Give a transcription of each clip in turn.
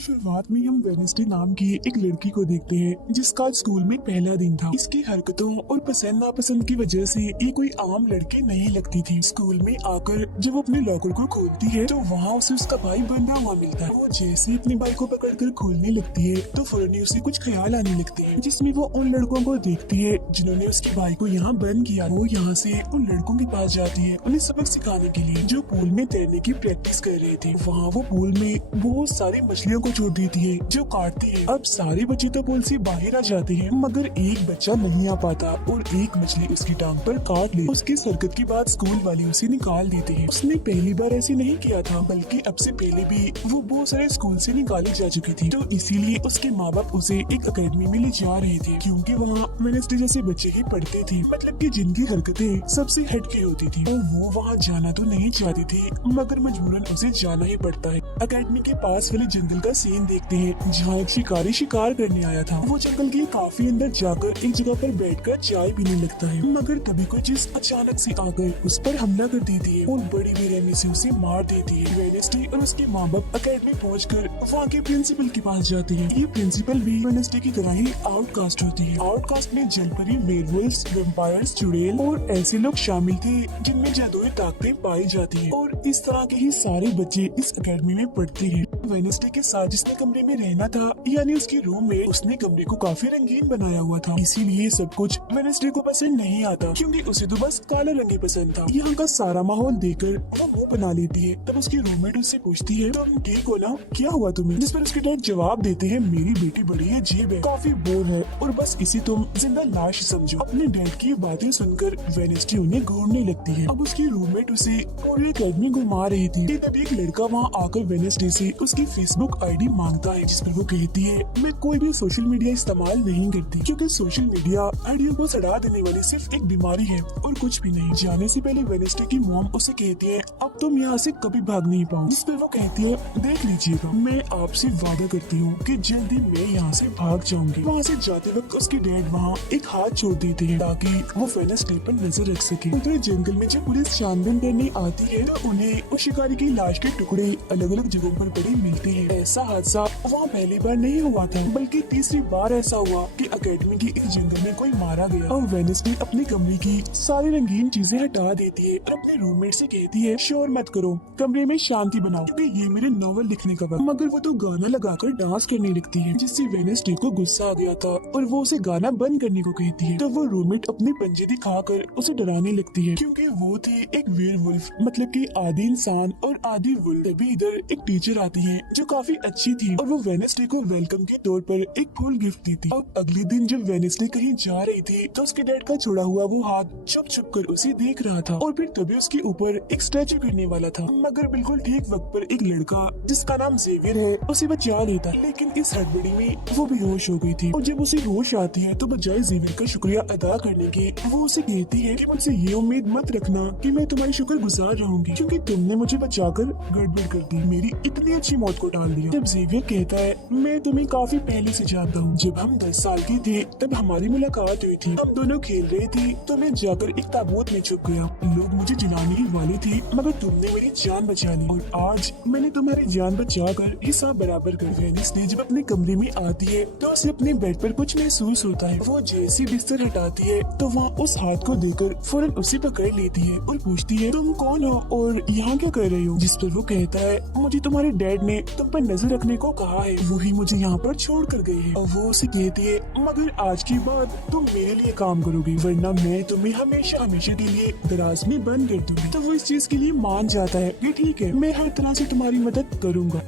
शुरुआत में हम वेनेसडे नाम की एक लड़की को देखते हैं जिसका आज स्कूल में पहला दिन था। इसकी हरकतों और पसंद नापसंद की वजह से ये कोई आम लड़की नहीं लगती थी। स्कूल में आकर जब वो अपने लॉकर को खोलती है तो वहाँ उसे उसका भाई बंधा हुआ मिलता है। वो जैसे अपने भाई को पकड़कर खोलने लगती है तो फौरन ही उसे कुछ ख्याल आने लगते हैं, जिसमें वो उन लड़कों को देखती है जिन्होंने उसके भाई को यहाँ बंद किया। वो यहाँ से उन लड़कों के पास जाती है उन्हें सबक सिखाने के लिए, जो पूल में तैरने की प्रैक्टिस कर रहे थे। वहाँ वो पूल में बहुत सारी मछलियों को छोड़ देती है जो काटती है। अब सारे बच्चे तो पूल से बाहर आ जाते हैं मगर एक बच्चा नहीं आ पाता और एक मछली उसकी टांग पर काट ले। उसकी हरकत के बाद स्कूल वाले उसे निकाल देते हैं। उसने पहली बार ऐसे नहीं किया था, बल्कि अब से पहले भी वो बहुत सारे स्कूल से निकाली जा चुकी थी। तो इसीलिए उसके माँ बाप उसे एक अकेडमी में ले जा रहे थे, क्योंकि वहाँ वेडनेसडे जैसे बच्चे ही पढ़ते थे, मतलब कि जिनकी हरकतें सबसे हटके होती थी। और वो वहाँ जाना तो नहीं चाहती थी मगर मजबूरन उसे जाना ही पड़ता है। अकेडमी के पास वाले जंगल का सीन देखते हैं जहाँ एक शिकारी शिकार करने आया था। वो जंगल के काफी अंदर जाकर एक जगह पर बैठकर चाय पीने लगता है, मगर तभी कोई चीज अचानक से आकर उस पर हमला कर देती है और बड़ी बेरहमी से उसे मार देती है। वेडनेसडे और उसके माँ बाप अकेडमी पहुंचकर वहाँ के प्रिंसिपल के पास जाते हैं। ये प्रिंसिपल भी वेडनेसडे की तरह ही आउटकास्ट होती है। आउटकास्ट में जलपरी, वेयरवुल्व्स, वैम्पायर्स, चुड़ैल और ऐसे लोग शामिल थे जिनमें जादुई ताकतें पाई जाती है। और इस तरह के ही सारे बच्चे इस अकेडमी में पढ़ते हैं। वेडनेसडे के साथ जिसने कमरे में रहना था, यानी उसके रूम में, उसने कमरे को काफी रंगीन बनाया हुआ था। इसीलिए सब कुछ वेडनेसडे को पसंद नहीं आता, क्योंकि उसे तो बस काला रंग ही पसंद था। यहाँ का सारा माहौल देखकर वो मुंह बना लेती है। तब उसकी रूममेट उससे पूछती है, तुम ठीक हो ना, क्या हुआ तुम्हें? जिस पर उसके डैड जवाब देते हैं, मेरी बेटी बड़ी अजीब है, काफी बोर है और बस इसे तुम जिंदा लाश समझो। अपने डैड की बातें सुनकर वेडनेसडे उन्हें घूरने लगती है। अब उसकी रूममेट उसे पूरी अकेडमी घुमा रही थी। तभी एक लड़का वहाँ आकर वेडनेसडे से उसकी फेसबुक आईडी मांगता है, जिस पर वो कहती है, मैं कोई भी सोशल मीडिया इस्तेमाल नहीं करती, क्योंकि सोशल मीडिया आईडियो को सड़ा देने वाली सिर्फ एक बीमारी है और कुछ भी नहीं। जाने से पहले वेडनेसडे की मॉम उसे कहती है, अब तुम यहाँ से कभी भाग नहीं पाओ। जिस पर वो कहती है, देख लीजिएगा, मैं आपसे वादा करती हूँ कि जल्दी मैं यहाँ से भाग जाऊंगी। वहाँ से जाते वक्त उसके डैड वहाँ एक हाथ छोड़ देते हैं ताकि वो वेडनेसडे पर नजर रख सके। उधर जंगल में जब पुलिस छानबीन करने आती है तो उन्हें उस शिकारी की लाश के टुकड़े अलग अलग जगहों पर पड़े मिलते हैं। ऐसा हादसा वहाँ पहली बार नहीं हुआ था, बल्कि तीसरी बार ऐसा हुआ कि अकेडमी के एक जंगल में कोई मारा गया। और वेडनेसडे अपने कमरे की सारी रंगीन चीजें हटा देती है और अपने रूममेट से कहती है, शोर मत करो, कमरे में शांति बनाओ, क्योंकि ये मेरे नॉवल लिखने का वक्त। मगर वो तो गाना लगाकर डांस करने लगती है, जिससे वेडनेसडे को गुस्सा आ गया था और वो उसे गाना बंद करने को कहती है। तो वो रूममेट अपने पंजे दिखाकर उसे डराने लगती है, क्योंकि वो थी एक वेयरवुल्फ, मतलब कि आधी इंसान और आधी वुल्फ। तभी इधर एक टीचर आती है जो काफी अच्छी थी और वो वेडनेसडे को वेलकम के तौर पर एक फूल गिफ्ट दी थी। अब अगले दिन जब वेडनेसडे कहीं जा रही थी तो उसके डैड का छोड़ा हुआ वो हाथ छुप छुप कर उसे देख रहा था और फिर तभी उसके ऊपर एक स्टैचू गिरने वाला था। मगर बिल्कुल ठीक वक्त पर एक लड़का जिसका नाम जेवियर है उसे बचा लेता, लेकिन इस हड़बड़ी में वो बेहोश हो गई थी। और जब उसे होश आती है तो बजाय जेवियर का शुक्रिया अदा करने के वो उसे कहती है कि मुझसे ये उम्मीद मत रखना कि मैं तुम्हारी शुक्रगुजार रहूंगी, क्योंकि तुमने मुझे बचाकर गड़बड़ कर दी, मेरी इतनी अच्छी मौत को टाल दिया। जब जेवियर कहता है, मैं तुम्हें काफी पहले से जानता हूँ, जब हम 10 साल के थे तब हमारी मुलाकात हुई थी, हम दोनों खेल रहे थे तो मैं जाकर एक ताबूत में छुप गया, लोग मुझे जलाने ही वाले थे मगर तुमने मेरी जान बचा ली और आज मैंने तुम्हारी जान बचाकर हिसाब बराबर कर। वेडनेसडे जब अपने कमरे में आती है तो उसे अपने बेड पर कुछ महसूस होता है। वो जैसे बिस्तर हटाती है तो वहाँ उस हाथ को देखकर फौरन उसे पकड़ लेती है और पूछती है, तुम कौन हो और यहाँ क्या कर रही हो? जिस पर वो कहता है, मुझे तुम्हारे डैड ने तुम पर नजर रखने को कहा है, वही मुझे यहाँ पर छोड़ कर गए हैं। और वो उसे कहती है, मगर आज के बाद तुम मेरे लिए काम करोगी, वरना मैं तुम्हें हमेशा हमेशा के लिए दराज में बंद कर दूंगी। तो वो इस चीज के लिए मान जाता है कि ठीक है, मैं हर तरह से तुम्हारी मदद करूँगा।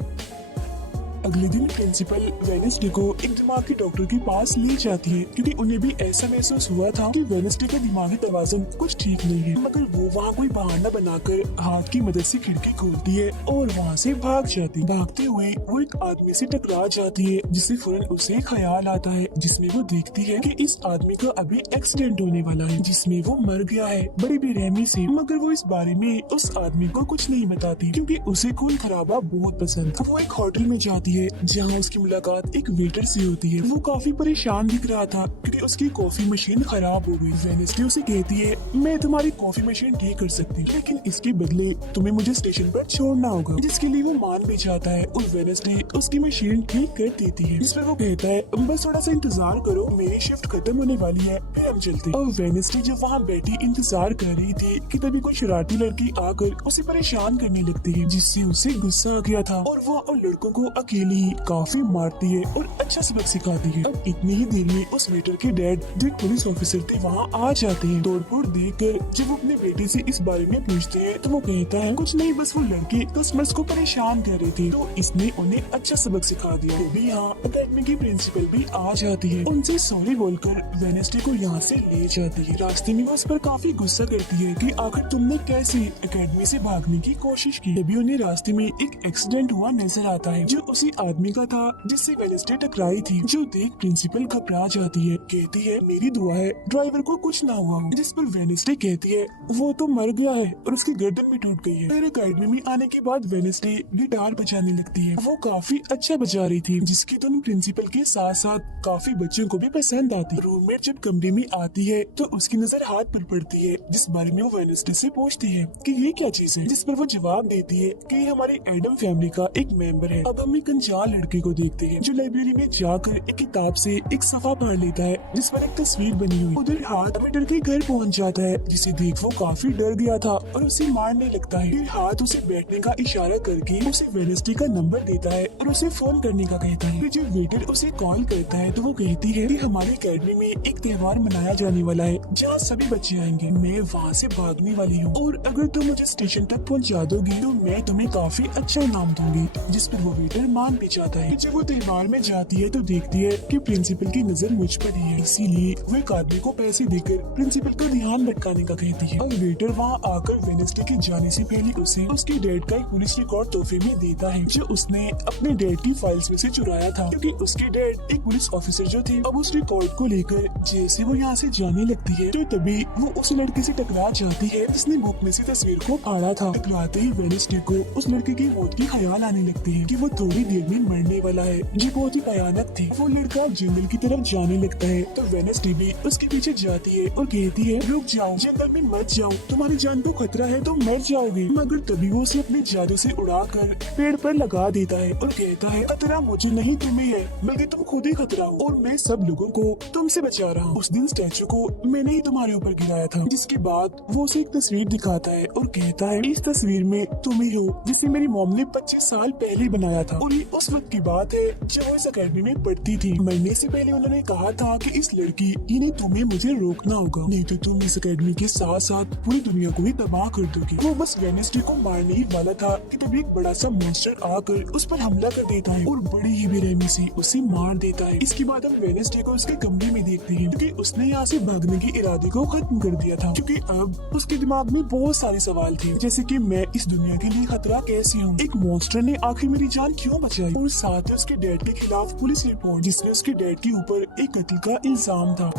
अगले दिन प्रिंसिपल वेडनेसडे को एक दिमागी डॉक्टर के पास ले जाती है, क्योंकि उन्हें भी ऐसा महसूस हुआ था कि वेडनेसडे का दिमागी तवाज़ुन कुछ ठीक नहीं है। मगर वो वहाँ कोई बहाना बनाकर हाथ की मदद से खिड़की खोलती है और वहाँ से भाग जाती है। भागते हुए वो एक आदमी से टकरा जाती है, जिससे फौरन उसे ख्याल आता है, जिसमें वो देखती है कि इस आदमी का अभी एक्सीडेंट होने वाला है, जिसमें वो मर गया है बड़ी बेरहमी से। मगर वो इस बारे में उस आदमी को कुछ नहीं बताती, क्योंकि उसे खून खराबा बहुत पसंद। वो एक होटल में जाती जाती है जहाँ उसकी मुलाकात एक वेटर से होती है। वो काफी परेशान दिख रहा था क्योंकि उसकी कॉफी मशीन खराब हो गई। वेनेस्डे उसे कहती है मैं तुम्हारी कॉफी मशीन ठीक कर सकती हूँ, लेकिन इसके बदले तुम्हें मुझे स्टेशन पर छोड़ना होगा, जिसके लिए वो मान भी जाता है और वेनेस्डे उसकी मशीन ठीक कर देती है। जिस पर वो कहता है बस थोड़ा सा इंतजार करो, मेरी शिफ्ट खत्म होने वाली है, फिर हम चलते हैं। और वेनेस्डे जब वहाँ बैठी इंतजार कर रही थी कि तभी कोई शरारती लड़की आकर उसे परेशान करने लगती है, जिससे उसे गुस्सा आ गया था और वो उन लड़कों को अकेले ही काफी मारती है और अच्छा सबक सिखाती है। अब इतनी ही देर में उस वेटर के डैड जो एक पुलिस ऑफिसर थे वहाँ आ जाते हैं। तोड़फोड़ देखकर जब वो अपने बेटे से इस बारे में पूछते हैं तो वो कहता है कुछ नहीं, बस वो लड़के कस्टमर्स को परेशान कर रहे थे तो इसने उन्हें अच्छा सबक सिखा दिया। तो भी यहाँ अकेडमी की प्रिंसिपल भी आ जाती है, उनसे सॉरी बोलकर वेनेस्डे को यहाँ से ले जाती है। रास्ते में वो उस पर काफी गुस्सा करती है कि आखिर तुमने कैसे अकेडमी से भागने की कोशिश की। तभी उन्हें रास्ते में एक एक्सीडेंट हुआ नजर आता है जो उसी आदमी का था जिससे वेनेस्डे टकराई थी, जो देख प्रिंसिपल घबरा जाती है। कहती है मेरी दुआ है ड्राइवर को कुछ ना हुआ हो, जिस पर वेनेस्डे कहती है वो तो मर गया है और उसकी गर्दन भी टूट गई है। फिर अकेडमी में आने के बाद वेनेस्डे गिटार बजाने लगती है। वो काफी अच्छा बजा रही थी, जिसकी धुन प्रिंसिपल के साथ साथ काफी बच्चों को भी पसंद आती। रूममेट जब कमरे में आती है तो उसकी नजर हाथ पर पड़ती है, जिस बारे में वो वेनेस्डे से पूछती है कि ये क्या चीज है, जिस पर वो जवाब देती है कि ये हमारी एडम फैमिली का एक मेंबर है। अब हम एक अनजान लड़के को देखते हैं जो लाइब्रेरी में जाकर एक किताब से एक सफा पढ़ लेता है जिस पर एक तस्वीर बनी हुई। उधर हाथ में डर के घर पहुंच जाता है, जिसे देख वो काफी डर गया था और उसे मारने लगता है। फिर हाथ उसे बैठने का इशारा करके उसे वेनेस्डे का नंबर देता है और उसे फोन करने का कहता है। फिर जब वेटर उसे कॉल करता है तो वो कहती है कि हमारी अकेडमी में एक त्योहार मनाया जाने वाला है जहाँ सभी बच्चे आएंगे, मैं वहाँ से भागने वाली हूँ और अगर तुम मुझे स्टेशन तक पहुँचा दोगी तो मैं तुम्हें काफी अच्छा इनाम दूंगी। जिस पर वो वेटर मान भी जाता है। जब वो त्योहार में जाती है तो देखती है कि प्रिंसिपल की नजर मुझ पर ही है, इसीलिए वो एक आदमी को पैसे देकर प्रिंसिपल का ध्यान भटकाने का कहती है। और वेटर वहाँ आकर वेनेस्डे के जाने से पहले उसे उसके डैड का एक पुलिस रिकॉर्ड तोहफे में देता है जो उसने अपने डैड की फाइल्स में से चुराया था, क्योंकि उसके डैड एक पुलिस ऑफिसर जो थे। अब उस रिकॉर्ड को लेकर जैसे वो यहाँ से जाने लगती है तो तभी वो उस लड़के से टकरा जाती है जिसने बुक में से तस्वीर को फाड़ा था। टकराते ही वेनेस्डे को उस लड़के की मौत की ख्याल आने लगते हैं कि वो थोड़ी देर में मरने वाला है, जो बहुत ही भयानक थी। वो लड़का जंगल की तरफ जाने लगता है तो वेनेस्डे भी उसके पीछे जाती है और कहती है रुक जाओ, जंगल में मत जाओ, तुम्हारी जान को खतरा है तो मर जाओगे। मगर तभी वो उसे अपने जादू से उड़ाकर पेड़ पर लगा देता है और कहता है खतरा मुझे नहीं तुम्हें है, बल्कि तुम खुद ही खतरा हो और मैं सब लोगों को तुमसे बचा रहा हूँ। उस दिन स्टैचू को मैंने ही तुम्हारे ऊपर गिराया था। जिसके बाद वो उसे एक तस्वीर दिखाता है और कहता है इस तस्वीर में तुम ही हो जिसे मेरी मॉम ने 25 साल पहले बनाया था और ये उस वक्त की बात है जब वो इस अकेडमी में पढ़ती थी। मरने से पहले उन्होंने कहा था कि इस लड़की यानी तुम्हें मुझे रोकना होगा, नहीं तो तुम इस अकेडमी के साथ साथ पूरी दुनिया को ही तबाह कर दोगी। वो बस वेनेस्डे को मारने ही वाला था कि तभी एक बड़ा सा मॉन्स्टर आकर उस पर हमला कर देता है और बड़ी ही बेरहमी से उसे मार देता है। इसके बाद हम वेनेस्डे को उसके कमरे में देखते हैं क्योंकि उसने यहाँ से भागने के इरादे को खत्म कर दिया था, क्योंकि अब उसके दिमाग में बहुत सारे सवाल थे, जैसे कि मैं इस दुनिया के लिए खतरा कैसे हूँ, एक मॉन्स्टर ने आखिर मेरी जान क्यों बचाई, और साथ ही उसके डैड के खिलाफ पुलिस रिपोर्ट जिसमें उसके डैड के ऊपर एक कत्ल का इल्जाम था।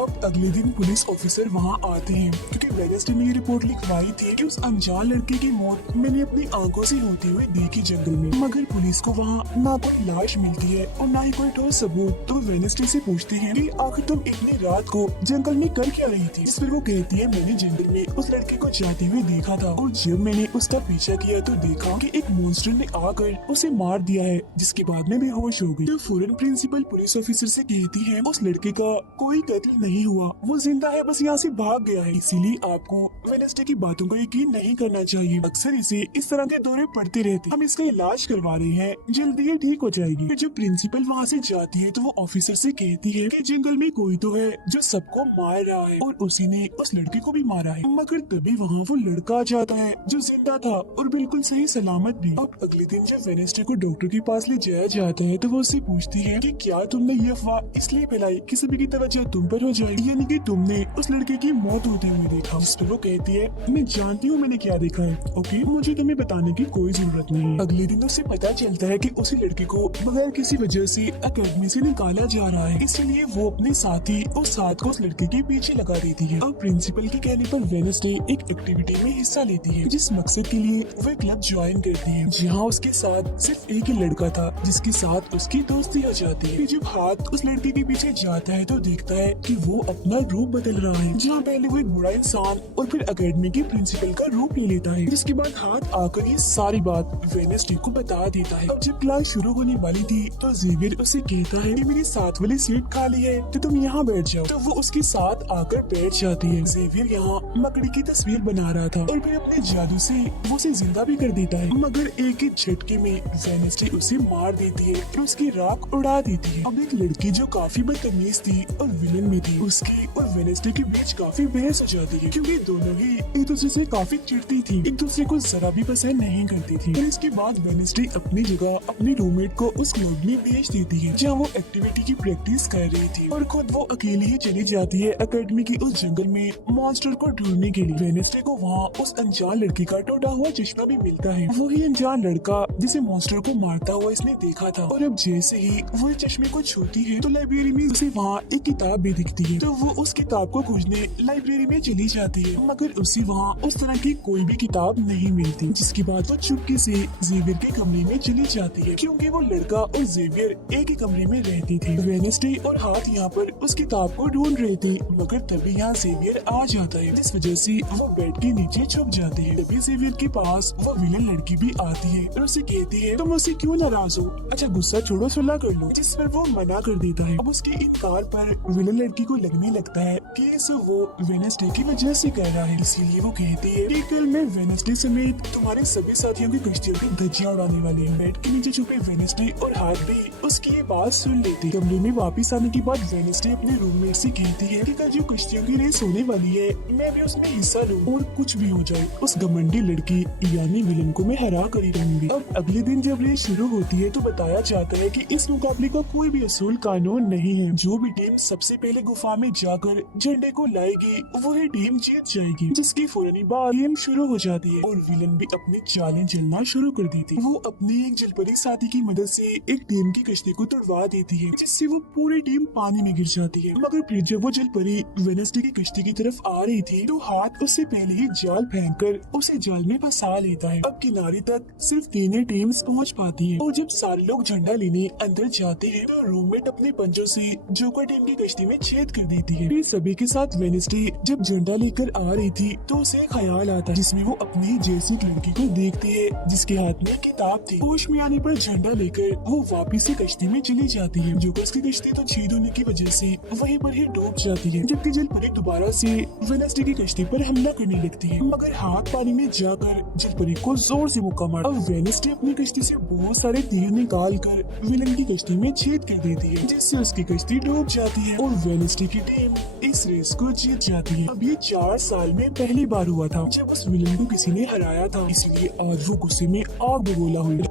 अब अगले दिन पुलिस ऑफिसर वहाँ आते हैं क्योंकि वेनेस्डे ने ये रिपोर्ट लिखवाई थी कि उस अनजान लड़के की मौत मैंने अपनी आंखों से होते हुए देखी जंगल में। मगर पुलिस को वहाँ ना कोई लाश मिलती है और ना ही कोई ठोस सबूत। तो वेनेस्डे से पूछते हैं कि आखिर तुम इतनी रात को जंगल में कर क्या रही थी, जिस पर वो कहती है मैंने जंगल में उस लड़के को जाते हुए देखा था और जब मैंने उसका पीछा किया तो देखा कि एक मॉन्स्टर ने आकर उसे मार दिया है, जिसके बाद में बेहोश हो गई। तो फौरन प्रिंसिपल पुलिस ऑफिसर से कहती है उस लड़के का कोई कत्ल नहीं हुआ, वो जिंदा है, बस यहाँ से भाग गया है, इसीलिए आपको वेनेस्डे की बातों को यकीन नहीं करना चाहिए। अक्सर इसे इस तरह के दौरे पड़ते रहते, हम इसका इलाज करवा रहे हैं, जल्दी ही ठीक हो जाएगी। फिर जब प्रिंसिपल वहाँ से जाती है तो वो ऑफिसर से कहती है कि जंगल में कोई तो है जो सबको मार रहा है और उसी ने उस लड़के को भी मारा है। मगर तभी वहाँ वो लड़का आ जाता है जो जिंदा था और बिल्कुल सही सलामत भी। अब अगले दिन जब वेनेस्डे को डॉक्टर के पास ले जाया जाता है तो वो उससे पूछती है कि क्या तुमने ये अफवाह इसलिए फैलाई कि सभी की तवज्जो तुम पर हो जाएगी, यानी कि तुमने उस लड़के की मौत होते हुए देखा। जिस पर वो कहती है मैं जानती हूँ मैंने क्या देखा है, ओके मुझे तुम्हें बताने की कोई जरूरत नहीं। अगले दिन उसे पता चलता है कि उसी लड़के को बगैर किसी वजह से एकेडमी से निकाला जा रहा है, इसलिए वो अपने साथी और साथ को उस लड़के के पीछे लगा देती है। अब प्रिंसिपल के कहने पर वेडनेसडे एक एक्टिविटी में हिस्सा लेती है, जिस मकसद के लिए वो क्लब ज्वाइन करती है, जहाँ उसके साथ सिर्फ एक ही लड़का था जिसके साथ उसकी दोस्ती हो जाती है। जब हाथ उस लड़के के पीछे जाता है तो देखता है कि वो अपना रूप बदल रहा है, जहाँ पहले वो एक बुरा इंसान और फिर एकेडमी के प्रिंसिपल का रूप ले लेता है। जिसके बाद हाथ आकर ये सारी बात वेडनेसडे को बता देता है। अब जब क्लास शुरू होने वाली थी तो जेवियर उसे कहता है कि मेरी साथ वाली सीट खाली है तो तुम यहाँ बैठ जाओ, तो वो उसके साथ आकर बैठ जाती है। जेवियर यहाँ मकड़ी की तस्वीर बना रहा था और फिर अपने जादू से वो उसे जिंदा भी कर देता है, मगर एक ही झटके में वेडनेसडे उसे मार देती है और उसकी राख उड़ा देती है। अब एक लड़की जो काफी बदतमीज थी और विलन भी थी, उसकी और वेडनेसडे के बीच काफी बहस हो जाती है, क्योंकि दोनों ही एक दूसरे से काफी चिढ़ती थी, एक दूसरे को जरा भी पसंद नहीं करती थी। और इसके बाद वेडनेसडे अपनी जगह अपनी रूममेट को उस क्लब में भेज देती है, जहाँ वो एक्टिविटी की प्रैक्टिस कर रही थी, और खुद वो अकेली ही चली जाती है एकेडमी की उस जंगल में मॉन्स्टर को ढूंढने के लिए। वेडनेसडे को वहाँ उस अनजान लड़की का टूटा हुआ चश्मा भी मिलता है, वही अनजान लड़का जिसे मॉन्स्टर को मारता हुआ इसने देखा था। और अब जैसे ही वो इस चश्मे को छूती है तो लाइब्रेरी में उसे वहाँ एक किताब भी दिखती है, तो वो उस किताब को खोजने लाइब्रेरी में चली जाती है, मगर उसे वहाँ उस तरह की कोई भी किताब नहीं मिलती। जिसके बाद वो चुपके से जेवियर के कमरे में चली जाती है, क्योंकि वो लड़का और जेवियर एक ही कमरे में रहते थे। वेडनेसडे और हाथ यहाँ पर उस किताब को ढूंढ रहे थे, मगर तभी यहाँ जेवियर आ जाता है, जिस वजह से वो बेड के नीचे छुप जाती है। तभी जेवियर के पास वो विलन लड़की भी आती है और उसे कहती है तुम मुझसे क्यों नाराज हो, अच्छा गुस्सा छोड़ो सुलह कर लो, जिस पर वो मना कर देता है। अब उसके इनकार पर विलन लड़की को लगने लगता है कि ये सब वो वेडनेसडे की वजह से कर रहा है, इसीलिए वो कहती है कि कल मैं वेडनेसडे समेत तुम्हारे सभी साथियों की कश्तियों की धज्जियां उड़ाने वाली हूँ। बेड के नीचे छुपे वेडनेसडे और हाथ भी उसकी ये बात सुन लेती। कमरे में वापस आने के बाद वेडनेसडे अपने रूममेट से कहती है कि कल जो कश्तियों की रेस होने वाली है मैं भी उसमें हिस्सा लूँ, और कुछ भी हो जाए उस घमंडी लड़की यानी विलन को मैं हरा कर ही रहूंगी। अब अगले दिन जब रेस शुरू होती है तो बताया जाता है कि इस मुकाबले का कोई भी असूल कानून नहीं है, जो भी टीम सबसे पहले गुफा में जाकर झंडे को लाएगी वही टीम जीत जाएगी। जिसकी फौरन बाद गेम शुरू हो जाती है और विलन भी अपनी चालें चलना शुरू कर देती है। वो अपने एक जलपरी साथी की मदद से एक टीम की कश्ती को तुड़वा देती है, जिससे वो पूरी टीम पानी में गिर जाती है। मगर फिर जब वो जलपरी वेडनेसडे की कश्ती की तरफ आ रही थी तो हाथ उससे पहले ही जाल फेंककर उसे जाल में फंसा लेता है। अब किनारे तक सिर्फ तीन ही टीम्स पहुंच पाती है, और जब सारे लोग झंडा लेने अंदर जाते हैं तो रूममेट अपने पंजों से जोकर टीम की कश्ती में छेद कर देती है। फिर सभी के साथ वेडनेसडे जब झंडा लेकर आ रही थी तो उसे ख्याल आता है, जिसमें वो अपनी जैसी लड़की को देखती है जिसके हाथ में किताब थी। होश में आने पर झंडा लेकर वो वापस से कश्ती में चली जाती है, जो उसकी कश्ती तो छेद होने की वजह से वहीं पर ही डूब जाती है। जबकि जलपरी दोबारा से वेडनेसडे की कश्ती पर हमला करने लगती है, मगर हाथ पानी में जाकर जलपरी को जोर से मुक्का मार। अब वेडनेसडे अपनी कश्ती से बहुत सारे तीर निकाल कर विलन की कश्ती में छेद कर देती है, जिससे उसकी कश्ती डूब जाती है और वेडनेसडे की टीम इस रेस को जीत जाती है। अब ये 4 साल में पहली बार हुआ था जब उस विलन को किसी ने हराया था, इसलिए आज वो गुस्से में आग बबूला हुई।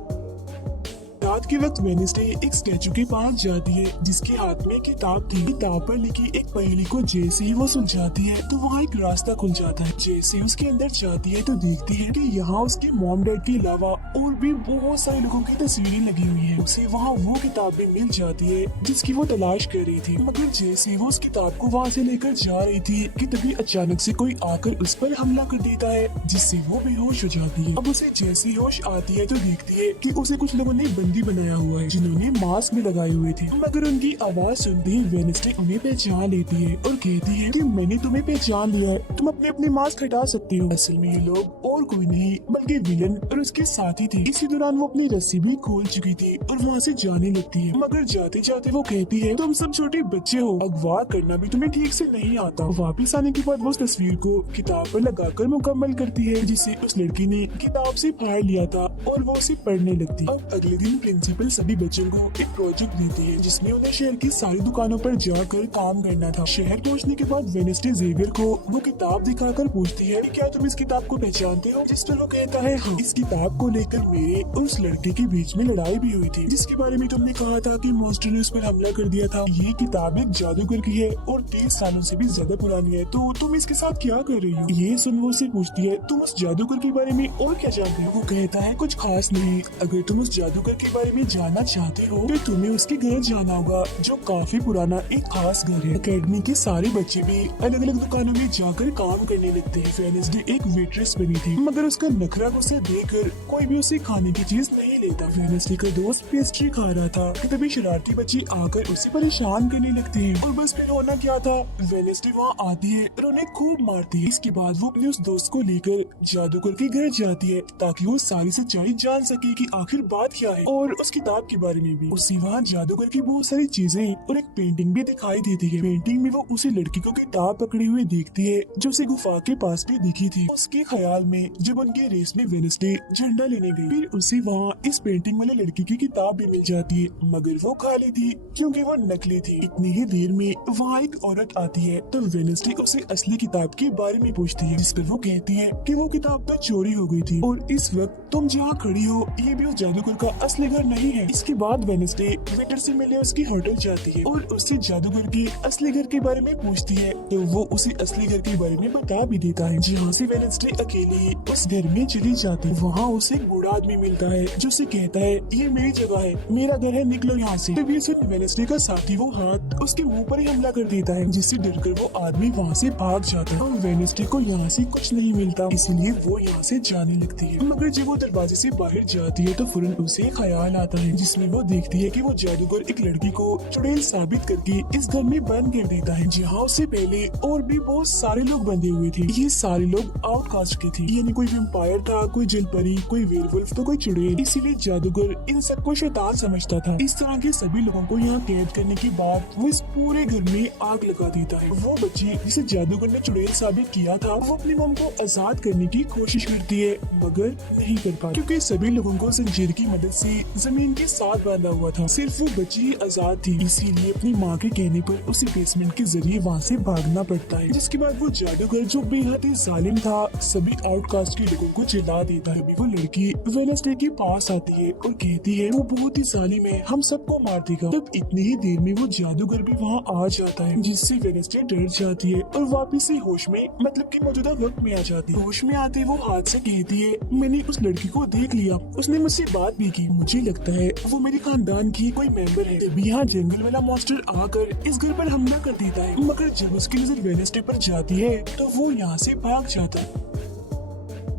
रात के वक्त वेडनेसडे एक स्टैचू के पास जाती है जिसके हाथ में किताब थी। किताब पर लिखी एक पहेली को जैसे ही वो सुलझाती है तो वहाँ एक रास्ता खुल जाता है। जैसे ही उसके अंदर जाती है तो देखती है कि यहाँ उसके मॉम डैड के अलावा और भी बहुत सारे लोगों की तस्वीरें लगी हुई है। उसे वहाँ वो किताब भी मिल जाती है जिसकी वो तलाश कर रही थी, मगर जैसे ही वो उस किताब को वहाँ से लेकर जा रही थी कि तभी अचानक से कोई आकर उस पर हमला कर देता है, जिससे वो बेहोश हो जाती है। अब उसे जैसी होश आती है तो देखती है कि उसे कुछ लोगों ने बंदी बनाया हुआ है, जिन्होंने मास्क भी लगाए हुए थे, मगर उनकी आवाज सुनते ही वेडनेसडे उन्हें पहचान लेती है और कहती है कि मैंने तुम्हें पहचान लिया है, तुम अपने अपने मास्क हटा सकती हो। असल में ये लोग और कोई नहीं बल्कि विलन और उसके साथी थे। इसी दौरान वो अपनी रस्सी भी खोल चुकी थी और वहाँ से जाने लगती है, मगर जाते जाते वो कहती है तुम सब छोटे बच्चे हो, अगवा करना भी तुम्हें ठीक से नहीं आता। वापिस आने के बाद वो उस तस्वीर को किताब पर लगाकर मुकम्मल करती है, जिसे उस लड़की ने किताब से फाड़ लिया था और वो उसे पढ़ने लगती। अब अगले दिन प्रिंसिपल सभी बच्चों को एक प्रोजेक्ट देती है जिसमें उन्हें शहर की सारी दुकानों पर जाकर काम करना था। शहर पहुंचने के बाद वेडनेसडे जेवियर को वो किताब दिखाकर पूछती है कि क्या तुम इस किताब को पहचानते हो, जिस पर वो कहता है हाँ। इस किताब को लेकर मेरे और उस लड़के के बीच में लड़ाई भी हुई थी जिसके बारे में तुमने कहा था कि मॉन्स्टर ने उस पर हमला कर दिया था। ये किताब एक जादूगर की है और 30 सालों से भी ज्यादा पुरानी है, तो तुम इसके साथ क्या कर रही हो। ये सुन वो उससे पूछती है तुम उस जादूगर के बारे में और क्या जानते हो। वो कहता है कुछ खास नहीं, अगर तुम उस जादूगर के बारे में जानना चाहते हो तो तुम्हें उसके घर जाना होगा जो काफी पुराना एक खास घर है। अकेडमी के सारे बच्चे भी अलग अलग दुकानों में जाकर काम करने लगते हैं। वेडनेसडे एक वेट्रेस बनी थी मगर उसका नखरा गुस्सा देखकर कोई भी उसे खाने की चीज नहीं लेता। वेडनेसडे का दोस्त पेस्ट्री खा रहा था कि तभी शरारती बच्चे आकर उसे परेशान करने लगते हैं और बस फिर होना क्या था, वेडनेसडे वहाँ आती है और उन्हें खूब मारती है। इसके बाद वो अपने उस दोस्त को लेकर जादूगर के घर जाती है ताकि वो सारी सच्चाई जान सके कि आखिर बात क्या है और उस किताब के बारे में भी। उसे वहाँ जादूगर की बहुत सारी चीजें और एक पेंटिंग भी दिखाई देती है। पेंटिंग में वो उसी लड़की को किताब पकड़ी हुई देखती है जो उसे गुफा के पास भी दिखी थी। उसके ख्याल में जब उनके रेस में वेडनेसडे झंडा लेने गई फिर उसे वहाँ इस पेंटिंग वाले लड़की की किताब भी मिल जाती है मगर वो खाली थी क्योंकि वो नकली थी। इतनी ही देर में वहाँ एक औरत आती है तो वेडनेसडे उसे असली किताब के बारे में पूछती है जिस पर वो कहती है कि वो किताब तो चोरी हो गई थी और इस वक्त तुम जहाँ खड़ी हो ये भी उस जादूगर का असली घर नहीं है। इसके बाद वेडनेसडे विंटर से मिलने उसकी होटल जाती है और उससे जादूगर के असली घर के बारे में पूछती है तो वो उसे असली घर के बारे में बता भी देता है। जहाँ से वेडनेसडे अकेली उस घर में चली जाती है वहाँ उसे एक बूढ़ा आदमी मिलता है जो उसे कहता है ये मेरी जगह है, मेरा घर है, निकलो यहाँ से। तब ये सुन वेडनेसडे का साथी वो हाथ उसके मुंह पर ही हमला कर देता है जिससे डरकर वो आदमी वहाँ से भाग जाता है और वेडनेसडे को यहाँ से कुछ नहीं मिलता इसलिए वो यहाँ से जाने लगती है। मगर जब वो दरवाजे से बाहर जाती है तो फौरन उसे ख्याल आता है जिसमें वो देखती है कि वो जादूगर एक लड़की को चुड़ैल साबित करके इस घर में बंद कर देता है जहाँ उससे पहले और भी बहुत सारे लोग बंधे हुए थे। ये सारे लोग आउटकास्ट के थे, यानी कोई वेम्पायर था, कोई जलपरी, कोई वेयरवुल्फ तो कोई चुड़ैल। इसीलिए जादूगर इन सबको शैतान समझता था। इस तरह के सभी लोगों को यहाँ कैद करने के बाद वो इस पूरे घर में आग लगा देता है। वो बच्ची जिसे जादूगर ने चुड़ैल साबित किया था वो अपनी मॉम को आजाद करने की कोशिश करती है मगर नहीं कर पाती क्योंकि सभी लोगों को जंजीर की मदद से जमीन के साथ बांधा हुआ था। सिर्फ वो बच्ची ही आजाद थी, इसीलिए अपनी माँ के कहने पर उसे बेसमेंट के जरिए वहाँ से भागना पड़ता है। जिसके बाद वो जादूगर जो बेहद ही जालिम था सभी आउटकास्ट के लोगों को जला देता है। अभी वो लड़की वेडनेसडे के पास आती है और कहती है वो बहुत ही जालिम है, हम सबको मार देगा। तब इतनी ही देर में वो जादूगर भी वहाँ आ जाता है जिससे वेडनेसडे डर जाती है और वापस से होश में मतलब कि मौजूदा वक्त में आ जाती है। होश में आते वो हाथ से कहती है मैंने उस लड़की को देख लिया, उसने मुझसे बात भी की, मुझे लगता है वो मेरे खानदान की कोई मेंबर है। तभी यहाँ जंगल वाला मॉन्स्टर आकर इस घर पर हमला कर देता है मगर जब उसकी नजर वेडनेसडे पर जाती है तो वो यहाँ से भाग जाता है।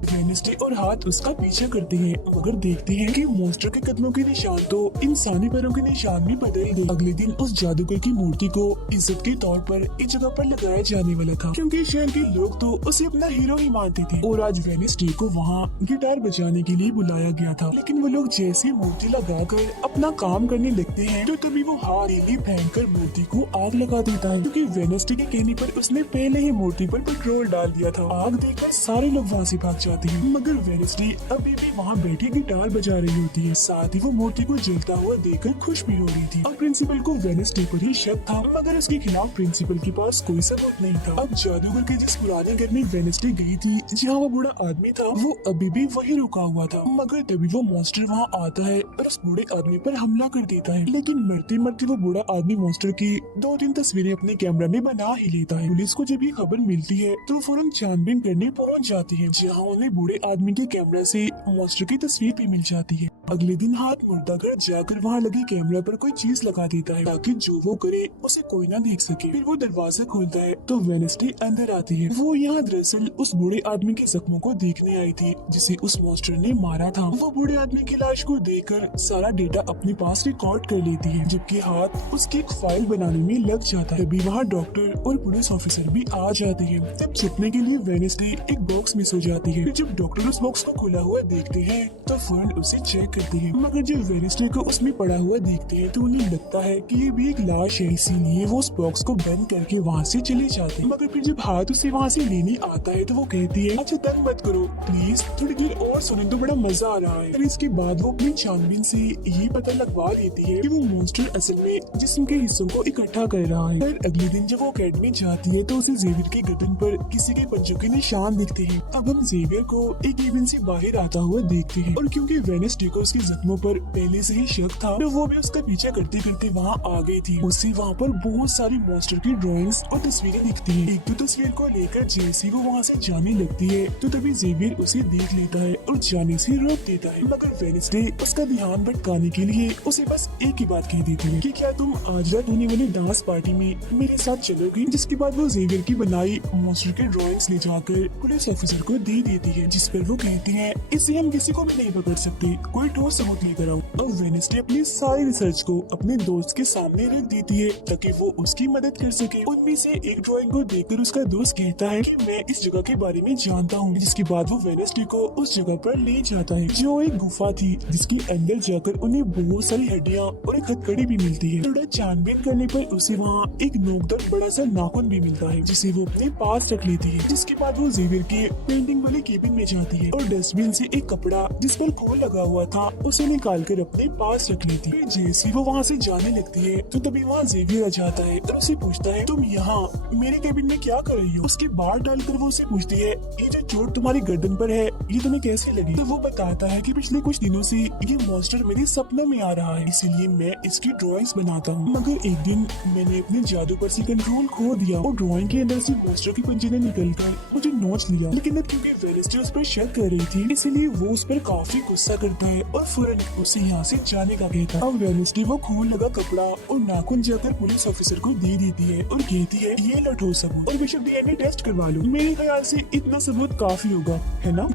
वेडनेसडे और हाथ उसका पीछा करते हैं मगर देखते हैं कि मॉन्स्टर के कदमों के निशान तो इंसानी पैरों के निशान भी बदल गए। अगले दिन उस जादूगर की मूर्ति को इज्जत के तौर पर एक जगह पर लगाया जाने वाला था क्योंकि शहर के लोग तो उसे अपना हीरो ही मानते थे और आज वेडनेसडे को वहाँ गिटार बजाने के लिए बुलाया गया था। लेकिन वो लोग जैसे मूर्ति लगाकर अपना काम करने लगते हैं तो तभी वो हाथ रेली फेंककर मूर्ति को आग लगा देता है क्योंकि वेडनेसडे के कहने पर उसने पहले ही मूर्ति पर पेट्रोल डाल दिया था। आग देखकर सारे लोग वहाँ से भाग जाते हैं मगर वेडनेसडे अभी भी वहाँ बैठी गिटार बजा रही होती है। साथ ही वो मूर्ति को जलता हुआ देखकर खुश भी हो रही थी और प्रिंसिपल को वेडनेसडे पर ही शक था मगर उसके खिलाफ प्रिंसिपल के पास कोई सबूत नहीं था। अब जादूगर के जिस पुराने घर में वेडनेसडे गई थी जहाँ वो बूढ़ा आदमी था वो अभी भी वही रुका हुआ था मगर तभी वो मॉन्स्टर वहाँ आता है और उस बूढ़े आदमी पर हमला कर देता है। लेकिन मरते मरते वो बूढ़ा आदमी मॉन्स्टर की 2-3 तस्वीरें अपने कैमरा में बना ही लेता है। पुलिस को जब ये खबर मिलती है तो फौरन छानबीन करने पहुँच जाती है जहाँ उन्हें बूढ़े आदमी के कैमरा से मॉन्स्टर की तस्वीर भी मिल जाती है। अगले दिन हाथ मुर्दाघर जाकर वहाँ लगे कैमरा पर कोई चीज लगा देता है ताकि जो वो करे उसे कोई ना देख सके। फिर वो दरवाजा खोलता है तो वेडनेसडे अंदर आती है। वो यहाँ दरअसल उस बूढ़े आदमी के जख्मों को देखने आई थी जिसे उस मॉन्स्टर ने मारा था। वो बूढ़े आदमी की लाश को देखकर सारा डेटा अपने पास रिकॉर्ड कर लेती है जबकि हाथ उसकी एक फाइल बनाने में लग जाता है। तभी वहाँ डॉक्टर और पुलिस ऑफिसर भी आ जाते हैं। तब छुपने के लिए वेडनेसडे एक बॉक्स मिस हो जाती है। जब डॉक्टर उस बॉक्स को खुला हुआ देखते हैं तो फौरन उसे चेक करते हैं, मगर जब वेडनेसडे को उसमें पड़ा हुआ देखते हैं तो उन्हें लगता है कि ये भी एक लाश है, इसीलिए वो उस बॉक्स को बंद करके वहाँ से चले जाते हैं। मगर फिर जब हाथ उसे वहाँ से लेने आता है तो वो कहती है, अच्छा तंग मत करो प्लीज, थोड़ी देर और सुने तो बड़ा मजा आ रहा है। फिर इसके बाद वो अपनी छानबीन से ये पता लगवा लेती है कि वो मॉन्स्टर असल में जिस्म के हिस्सों को इकट्ठा कर रहा है। फिर अगले दिन जब वो अकेडमी जाती है तो उसे जेवियर के गर्दन पर किसी के पंजों के निशान दिखते हैं। अब हम जेवियर को एक केबिन से बाहर आता हुआ देखते हैं और क्योंकि वेडनेसडे को उसके जख्मों पर पहले से ही शक था तो वो भी उसका पीछा करते करते वहाँ आ गई थी। उसे वहाँ पर बहुत सारी मॉन्स्टर की ड्राइंग्स और तस्वीरें दिखती हैं। एक दो तस्वीर को लेकर जैसे वो वहाँ से जाने लगती है तो तभी जेवियर उसे देख लेता है और जाने से रोक देता है, मगर वेडनेसडे उसका ध्यान भटकाने के लिए उसे बस एक ही बात कह देती है कि क्या तुम आज रात होने वाली डांस पार्टी में मेरे साथ चलोगी। जिसके बाद वो जेवियर की बनाई मॉन्स्टर के ड्राइंग्स ले जाकर पुलिस ऑफिसर को दे देती है, जिस पर वो कहते हैं इससे हम किसी को भी नहीं पकड़ सकते, कोई ठोस सबूत लेकर आओ। और वेडनेसडे अपनी सारी रिसर्च को अपने दोस्त के सामने रख देती है ताकि वो उसकी मदद कर सके। उनमें से एक ड्राइंग को देखकर उसका दोस्त कहता है कि मैं इस जगह के बारे में जानता हूँ। जिसके बाद वो वेडनेसडे को उस जगह पर ले जाता है जो एक गुफा थी जिसके अंदर जाकर उन्हें बहुत सारी हड्डियाँ और एक हथकड़ी भी मिलती है। थोड़ा छानबीन करने पर उसे वहाँ एक नोकदार बड़ा सा नाखून भी मिलता है जिसे वो अपने पास रख लेती है। जिसके बाद वो जेवियर के पेंटिंग वाले केबिन में जाती है और डस्टबिन से एक कपड़ा जिस पर खोल लगा हुआ था उसे निकाल कर अपने पास रख लेती है। जैसे वो वहाँ से जाने लगती है तो तभी वहाँ जेवियर आ जाता है और उसे पूछता है तुम यहाँ मेरे केबिन में क्या कर रही हो। उसके बाहर डालकर वो उसे पूछती है ये जो चोट तुम्हारी गर्दन पर है ये तुम्हें कैसे लगी। तो वो बताता है कि पिछले कुछ दिनों से ये मॉन्स्टर मेरे सपनों में आ रहा है, इसीलिए मैं इसकी ड्राइंग्स बनाता हूँ। मगर एक दिन मैंने अपने जादू पर से कंट्रोल खो दिया और ड्राइंग के अंदर से मॉन्स्टर की पंजे ने निकलकर मुझे नोच लिया। लेकिन अब क्योंकि वेडनेसडे उस पर शक कर रही थी इसीलिए वो उस पर काफी गुस्सा करता है और फौरन उसे यहाँ से जाने का कहता है। अब वेडनेसडे वो खून लगा कपड़ा और नाखून जाकर पुलिस ऑफिसर को दे देती है और कहती है ये लो ठोस सबूत और बेशक डीएनए टेस्ट करवा लो, मेरे ख्याल से इतना सबूत काफी होगा, है ना।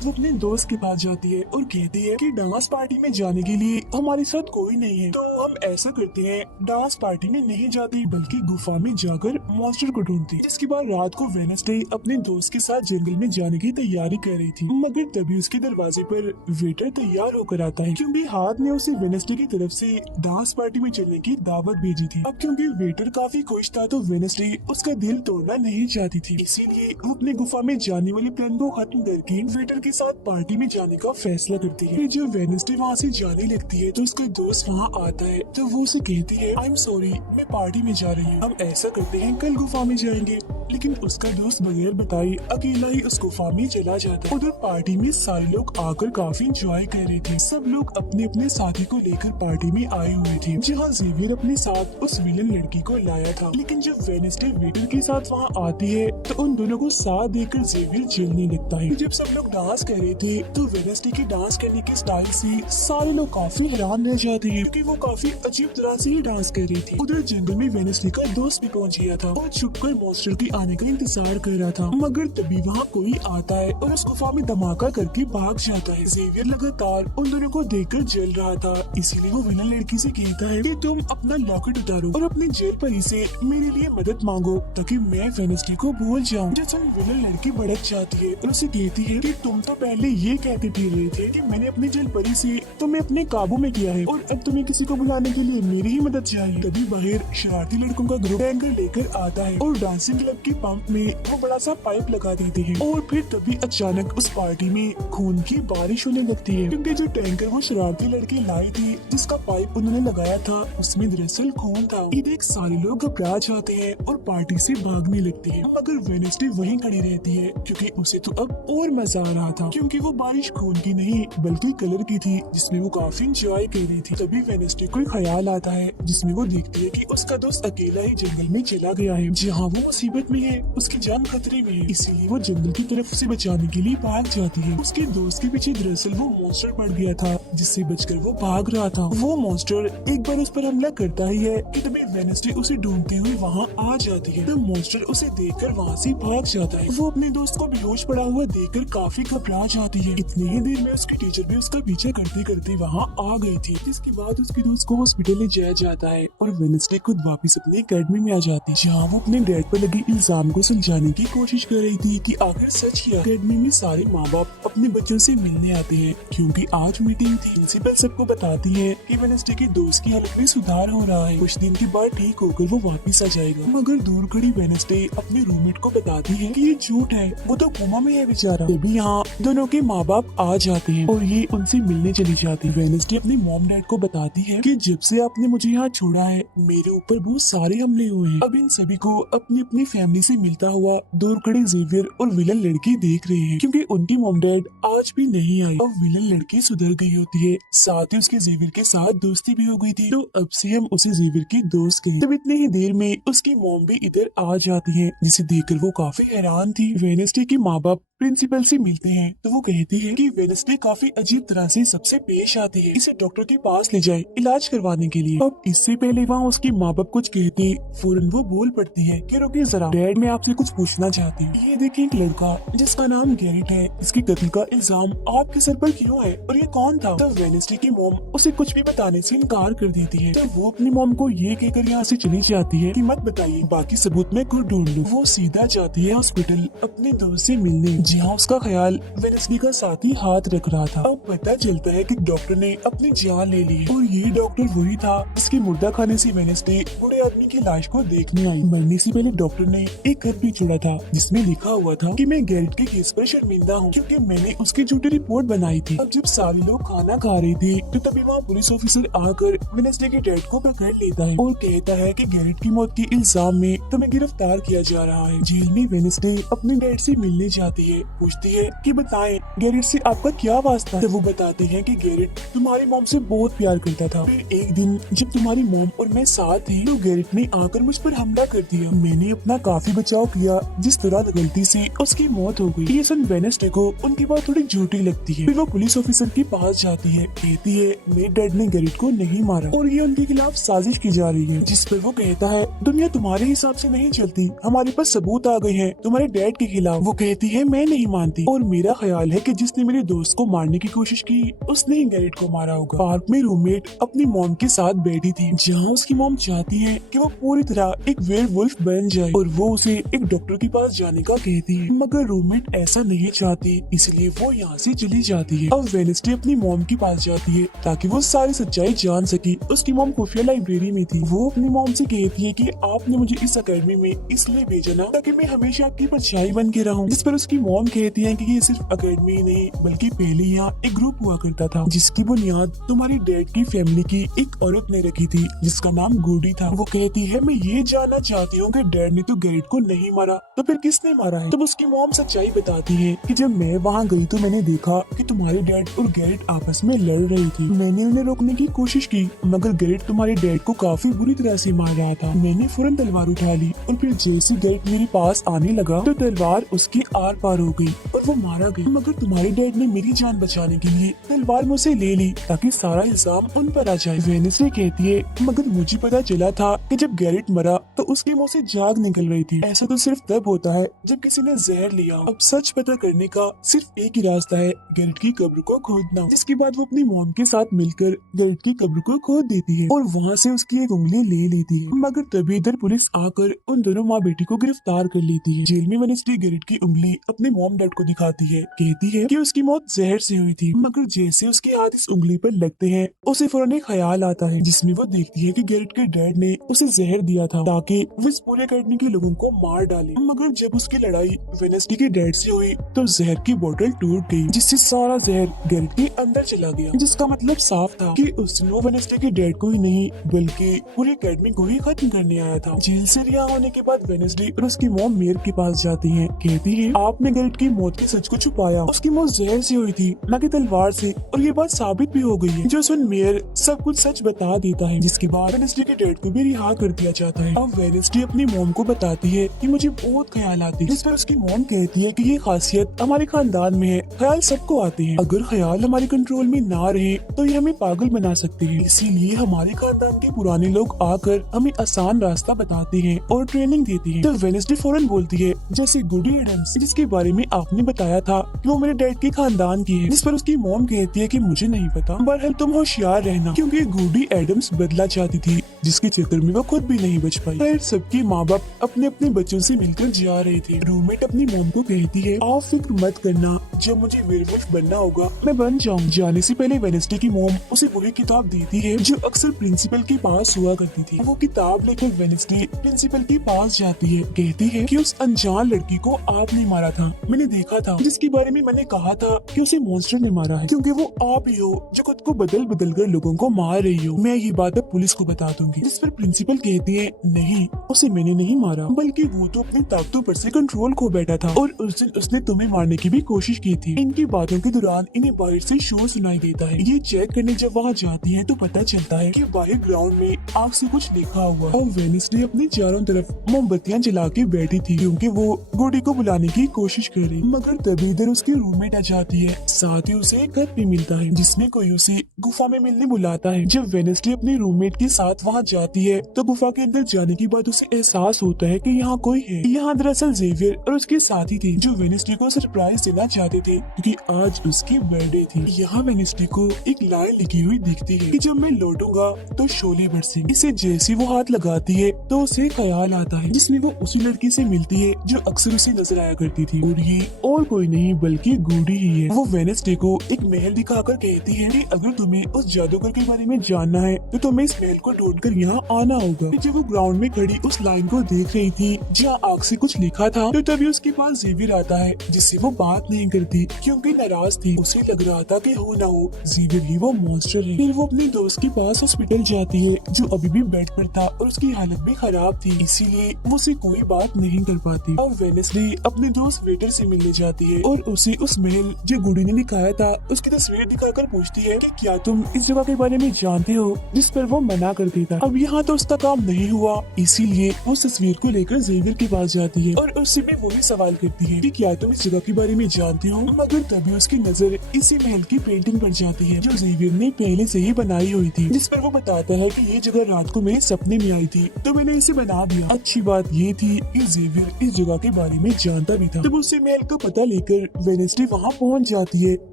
वो अपने दोस्त के पास जाती है और कहती है कि डांस पार्टी में जाने के लिए हमारे साथ कोई नहीं है, तो हम ऐसा करते हैं डांस पार्टी में नहीं जाती बल्कि गुफा में जाकर मॉन्स्टर को ढूंढती। जिसके बाद रात को वेडनेसडे अपने दोस्त के साथ जंगल में जाने की तैयारी कर रही थी, मगर तभी उसके दरवाजे पर वेटर तैयार होकर आता है क्योंकि हाथ ने उसे वेडनेसडे की तरफ से डांस पार्टी में चलने की दावत भेजी थी। अब क्योंकि वेटर काफी खुश था तो वेडनेसडे उसका दिल तोड़ना नहीं चाहती थी, इसीलिए वो अपने गुफा में जाने वाली प्लान को खत्म करके वेटर के साथ पार्टी में जाने का फैसला करती है। फिर जब वेडनेसडे वहाँ से जाने लगती है तो उसका दोस्त वहाँ आता है तो वो उसे कहती है आई एम सॉरी मैं पार्टी में जा रही हूँ, हम ऐसा करते हैं कल गुफा में जाएंगे। लेकिन उसका दोस्त बगैर बताए अकेला ही उस गुफा में चला जाता है। उधर पार्टी में सारे लोग आकर काफी एंजॉय कर रहे थे, सब लोग अपने अपने साथी को लेकर पार्टी में आए हुए थे, जहाँ जेवियर अपने साथ उस विलन लड़की को लाया था। लेकिन जब वेडनेसडे वेटर के साथ वहाँ आती है तो उन दोनों को साथ देकर जेवियर जलने लगता है। जब सब लोग डांस कर रहे थे तो वेडनेसडे के डांस करने के स्टाइल से सारे लोग काफी हैरान रह जाते हैं क्योंकि वो काफी अजीब तरह से ही डांस कर रही थी। उधर जंगल में वेडनेसडे का दोस्त भी पहुंच गया था और छुपकर मॉन्स्टर के आने का इंतजार कर रहा था, मगर तभी वहाँ कोई आता है और उस गुफा में धमाका करके भाग जाता है। जेवियर लगातार उन दोनों को देखकर जल रहा था, इसीलिए वो विलन लड़की से कहता है कि तुम अपना लॉकेट उतारो और अपने जेल परी से मेरे लिए मदद मांगो ताकि मैं वेडनेसडे को भूल जाऊँ। जैसे विलन लड़की भड़क जाती है और उसे कहती है कि तुम तो पहले ये कहते फिर रहे थे कि मैंने अपने जेल परी से तुम्हें अपने काबू में किया है और अब तुम्हें किसी को बुलाने के लिए मेरी ही मदद चाहिए। तभी बाहर शरारती लड़कों का ग्रुप टैंकर लेकर आता है और डांसिंग क्लब के पंप में वो बड़ा सा पाइप लगा देते हैं और फिर तभी अचानक उस पार्टी में खून की बारिश होने लगती है क्योंकि जो टैंकर वो शरारती लड़के लाए थे जिसका पाइप उन्होंने लगाया था उसमें दरअसल खून था। ये देख सारे लोग घबरा जाते हैं और पार्टी से भागने लगते हैं, मगर वेडनेसडे वहीं खड़ी रहती है क्योंकि उसे तो अब और मजा आ रहा था क्योंकि वो बारिश खून की नहीं बल्कि कलर की थी जिसमें वो काफी इंजॉय कर रही थी। तभी वेडनेसडे को ख्याल आता है जिसमें वो देखती है कि उसका दोस्त अकेला ही जंगल में चला गया है जहाँ वो मुसीबत में है, उसकी जान खतरे में है, इसीलिए वो जंगल की तरफ उसे बचाने के लिए भाग जाती है। उसके दोस्त के पीछे दरअसल वो मॉन्स्टर पड़ गया था जिससे बचकर वो भाग रहा था। वो मॉन्स्टर एक बार उस पर हमला करता ही है कि तभी वेडनेसडे उसे ढूंढते हुए वहाँ आ जाती है। तब मॉन्स्टर उसे देखकर वहाँ से भाग जाता है। वो अपने दोस्त को बेहोश पड़ा हुआ देखकर काफी घबरा जाती है। इतनी ही देर में उसकी टीचर भी उसका पीछा करते करते वहाँ आ गई थी, जिसके बाद उसके दोस्त को हॉस्पिटल ले जाया जाता है और वेडनेसडे खुद वापस अपने अकेडमी में आ जाती है जहाँ वो अपने डैड पर लगी इल्जाम को सुलझाने की कोशिश कर रही थी कि आखिर सच क्या। अकेडमी में सारे माँ बाप अपने बच्चों से मिलने आते हैं क्योंकि आज मीटिंग थी। प्रिंसिपल सबको बताती है कि वेडनेसडे के दोस्त की हालत में सुधार हो रहा है, कुछ दिन के बाद ठीक होकर वो वापस आ जाएगा। मगर दूर खड़ी वेडनेसडे अपने रूममेट को बताती है कि ये झूठ है, वो तो कोमा में है बेचारा। तभी यहाँ दोनों के माँ बाप आ जाते हैं और ये उनसे मिलने चली जाती है। वेडनेसडे अपने मॉम डैड को बताती है कि जब से आपने मुझे यहाँ छोड़ा है मेरे ऊपर बहुत सारे हमले हुए हैं। अब इन सभी को अपनी अपनी फैमिली से मिलता हुआ दूर खड़े जेवियर और विलन लड़की देख रहे हैं क्योंकि उनकी मॉम डैड आज भी नहीं आई। अब विलन लड़की सुधर गई होती है, साथ ही उसके जेवियर के साथ दोस्ती भी हो गई थी, तो अब से हम उसे जेवियर की दोस्त कहें। तब इतने ही देर में उसकी मॉम भी इधर आ जाती है, जिसे देखकर वो काफी हैरान थी। वेडनेसडे के माँ बाप प्रिंसिपल से मिलते हैं तो वो कहती है कि वेडनेसडे काफी अजीब तरह से सबसे पेश आती है, इसे डॉक्टर के पास ले जाए इलाज करवाने के लिए। अब इससे पहले वहाँ उसकी माँ बाप कुछ कहते फौरन वो बोल पड़ती है कि रुकिए जरा डैड, मैं आपसे कुछ पूछना चाहती हूँ। ये देखिए एक लड़का जिसका नाम गैरेट है, इसके कत्ल का इल्जाम आपके सर पर क्यों है और ये कौन था? तब वेडनेसडे की मॉम उसे कुछ भी बताने से इनकार कर देती है। तब वो अपनी मॉम को ये कहकर यहाँ से चली जाती है कि मत बताइए, बाकी सबूत मैं खुद ढूंढ लूँ। वो सीधा जाती है हॉस्पिटल अपने दोस्त से मिलने, जहाँ उसका ख्याल वेडनेसडे का साथी हाथ रख रहा था। अब पता चलता है कि डॉक्टर ने अपनी जान ले ली और ये डॉक्टर वही था इसके मुर्दा खाने से वेडनेसडे बूढ़े आदमी की लाश को देखने आई। मरने से पहले डॉक्टर ने एक खत भी छोड़ा था जिसमें लिखा हुआ था कि मैं गैरेट के केस पर शर्मिंदा हूँ क्योंकि मैंने उसकी झूठी रिपोर्ट बनाई थी। अब जब सारे लोग खाना खा रहे थे तो तभी वहाँ पुलिस ऑफिसर आकर वेडनेसडे के डैड को पकड़ लेता है और कहता है कि गैरेट की मौत के इल्जाम में तुम्हें गिरफ्तार किया जा रहा है। जेल में वेडनेसडे अपने डैड से मिलने जाती है, पूछती है कि बताएं गैरेट से आपका क्या वास्ता है। तो वो बताते हैं कि गैरेट तुम्हारी मॉम से बहुत प्यार करता था, फिर एक दिन जब तुम्हारी मॉम और मैं साथ थे तो गैरेट ने आकर मुझ पर हमला कर दिया। मैंने अपना काफी बचाव किया, जिस तरह गलती से उसकी मौत हो गई। ये सुन वेडनेसडे को उनकी बात थोड़ी झूठी लगती है। फिर वो पुलिस ऑफिसर के पास जाती है, कहती है मेरे डैड ने गैरेट को नहीं मारा और ये उनके खिलाफ साजिश की जा रही है। जिस पर वो कहता है दुनिया तुम्हारे हिसाब से नहीं चलती, हमारे पास सबूत आ गए हैं तुम्हारे डैड के खिलाफ। वो कहती है मैं नहीं मानती और मेरा ख्याल है कि जिसने मेरे दोस्त को मारने की कोशिश की उसने ही गैरेट को मारा होगा। पार्क में रूममेट अपनी मॉम के साथ बैठी थी, जहाँ उसकी मॉम चाहती है कि वो पूरी तरह एक वेयरवुल्फ बन जाए और वो उसे एक डॉक्टर के पास जाने का कहती है, मगर रूममेट ऐसा नहीं चाहती, इसलिए वो यहाँ से चली जाती है। अब वेडनेसडे अपनी मॉम के पास जाती है ताकि वो सारी सच्चाई जान सके। उसकी मॉम खुफिया लाइब्रेरी में थी। वो अपनी मॉम से कहती है कि आपने मुझे इस अकेडमी में इसलिए भेजा ना ताकि मैं हमेशा आपकी परछाई बन के रहूं। जिस पर उसकी मॉम कहती है कि ये सिर्फ अकेडमी ही नहीं बल्कि पहले यहाँ एक ग्रुप हुआ करता था जिसकी बुनियाद तुम्हारी डैड की फैमिली की एक औरत ने रखी थी जिसका नाम गुडी था। वो कहती है मैं ये जानना चाहती हूँ कि डैड ने तो गैरेट को नहीं मारा तो फिर किसने मारा है। तब उसकी मॉम सच्चाई बताती है कि जब मैं वहाँ गई तो मैंने देखा कि तुम्हारे डैड और गैरेट आपस में लड़ रही थी। मैंने उन्हें रोकने की कोशिश की मगर गैरेट तुम्हारे डैड को काफी बुरी तरह से मार रहा था। मैंने फौरन तलवार उठा ली और फिर जैसे गैरेट मेरे पास आने लगा तो तलवार उसकी आर पार हो गई और वो मारा गया। मगर तुम्हारे डैड ने मेरी जान बचाने के लिए तलवार मुझसे ले ली ताकि सारा इल्जाम उन पर आ जाए। वेडनेसडे कहती है मगर मुझे पता चला था कि जब गैरेट मरा तो उसके मुंह से जाग निकल रही थी। ऐसा तो सिर्फ तब होता है जब किसी ने जहर लिया। अब सच पता करने का सिर्फ एक ही रास्ता है, गैरेट की कब्र को खोदना। जिसके बाद वो अपनी मॉम के साथ मिलकर गैरेट की कब्र को खोद देती है और वहाँ से उसकी एक उंगली ले लेती है। मगर तभी इधर पुलिस आकर उन दोनों माँ बेटी को गिरफ्तार कर लेती है। जेल में वेडनेसडे गैरेट की उंगली अपने मॉम डैड को दिखाती है, कहती है कि उसकी मौत जहर से हुई थी। मगर जैसे उसके हाथ इस उंगली पर लगते हैं उसे फौरन एक ख्याल आता है जिसमें वो देखती है कि गैरेट के डैड ने उसे जहर दिया था ताकि वो इस पूरे अकेडमी के लोगों को मार डाले। मगर जब उसकी लड़ाई वेडनेसडे के डैड से हुई तो जहर की बोतल टूट गई जिससे सारा जहर गैरेट के अंदर चला गया, जिसका मतलब साफ था कि उसने वेडनेसडे के डैड को ही नहीं बल्कि पूरी अकेडमी को ही खत्म करने आया था। जेल से रिहा होने के बाद वेडनेसडे और उसकी मॉम मेयर के पास जाती है, कहती है आपने गैरेट की मौत के सच को छुपाया, उसकी मौत जहर से हुई थी न कि तलवार से और ये बात साबित भी हो गई है। जो सुन मेयर सब कुछ सच बता देता है जिसके बाद वेडनेसडे के डैड को भी रिहा कर दिया जाता है। अब वेडनेसडे अपनी मॉम को बताती है कि मुझे बहुत ख्याल आते हैं, जिस पर उसकी मॉम कहती है कि ये खासियत हमारे खानदान में है, ख्याल सबको आते हैं, अगर ख्याल हमारे कंट्रोल में ना रहे तो ये हमें पागल बना सकते हैं, इसीलिए हमारे खानदान के पुराने लोग आकर हमें आसान रास्ता बताते हैं और ट्रेनिंग देती हैं। तो वेडनेसडे फौरन बोलती है जैसे गुडी एडम्स जिसके बारे में आपने बताया था कि वो मेरे डैड के खानदान की है, जिस पर उसकी मॉम कहती है कि मुझे नहीं पता, बहरहाल तुम होशियार रहना क्योंकि गुडी एडम्स बदला चाहती थी जिसके चक्कर में वो खुद भी नहीं बच पाई। खैर सबके माँ बाप अपने अपने बच्चों से मिलकर जा रहे थे। रूममेट अपनी मॉम को कहती है, आप फिक्र मत करना, जब मुझे वेयरवुल्फ बनना होगा मैं बन जाऊँ। जाने से पहले वेडनेसडे की मॉम उसे वही किताब देती है जो अक्सर प्रिंसिपल के पास हुआ करती थी। वो किताब लेकर वेडनेसडे प्रिंसिपल के पास जाती है, कहती है कि उस अनजान लड़की को आपने मारा था, मैंने देखा था, जिसके बारे में मैंने कहा था कि उसे मॉन्स्टर ने मारा है, क्योंकि वो आप ही हो जो खुद को बदल बदल कर लोगों को मार रही हो। मैं ये बात अब पुलिस को बता दूंगी। जिस पर प्रिंसिपल कहती है, नहीं उसे मैंने नहीं मारा, बल्कि वो तो अपनी ताकतों पर से कंट्रोल खो बैठा था और उस दिन उसने तुम्हें मारने की भी कोशिश की थी। इनकी बातों के दौरान इन्हें बाहर से शोर सुनाई देता है। ये चेक करने जब वहाँ जाती है तो पता चलता है कि बाहर ग्राउंड में आग से कुछ लिखा हुआ और वेडनेसडे अपनी चारों तरफ मोमबत्तियां जला के बैठी थी, क्योंकि वो गोडी को बुलाने की कोशिश कर रही। मगर तभी इधर उसकी रूममेट आ जाती है। साथ ही उसे एक खत भी मिलता है जिसमें कोई उसे गुफा में मिलने बुलाता है। जब वेडनेसडे अपनी रूममेट के साथ वहाँ जाती है तो गुफा के अंदर जाने के बाद उसे एहसास होता है कि यहाँ कोई है। यहाँ दरअसल जेवियर और उसके साथी थे जो वेडनेसडे को सरप्राइज देना चाहते थे, क्योंकि आज उसकी बर्थडे थी। यहाँ वेडनेसडे को एक लाइन लिखी हुई दिखती है कि जब मैं लौटूंगा तो शोले बरसेंगे। इसे जैसे वो हाथ लगाती है तो उसे ख्याल आता है जिसमें वो उसी लड़की से मिलती है जो अक्सर उसे नजर आया करती थी, और ये और कोई नहीं बल्कि गूडी ही है। वो वेडनेसडे को एक महल दिखाकर कहती है कि अगर तुम्हें उस जादूगर के बारे में जानना है तो तुम्हें इस महल को ढूंढकर यहाँ आना होगा। जब वो ग्राउंड में खड़ी उस लाइन को देख रही थी जहाँ आग से कुछ लिखा था, तो तभी उसके पास जेवियर आता है जिससे वो बात नहीं करती क्योंकि नाराज थी। उसे लग रहा था कि हो ना हो जेवियर ही वो मॉन्स्टर है। फिर वो अपने दोस्त के पास हॉस्पिटल जाती है जो अभी भी बेड पर था और उसकी हालत भी खराब थी, इसीलिए वो उसे कोई बात नहीं कर पाती। अब वेडनेसडे अपने दोस्त वेटर से मिलने जाती है और उसे उस महल जो गुडी ने दिखाया था उसकी तस्वीर दिखाकर पूछती है कि क्या तुम इस जगह के बारे में जानते हो, जिस पर वो मना कर देता। अब यहाँ तो उसका काम नहीं हुआ, इसीलिए वो उस तस्वीर को लेकर जेवियर के पास जाती है और उससे भी वही सवाल करती है कि क्या तुम इस जगह के बारे में जानते हो। मगर तभी उसकी नजर इसी महल की पेंटिंग पर जाती है जो जेवियर ने पहले से ही बनाई हुई थी, जिस पर वो बताता है कि ये जगह रात को मेरे सपने में आई थी तो मैंने इसे बना दिया। अच्छी बात ये थी कि जेवियर इस जगह के बारे में जानता भी था। तब उसे महल का पता लेकर वेडनेसडे वहाँ पहुँच जाती है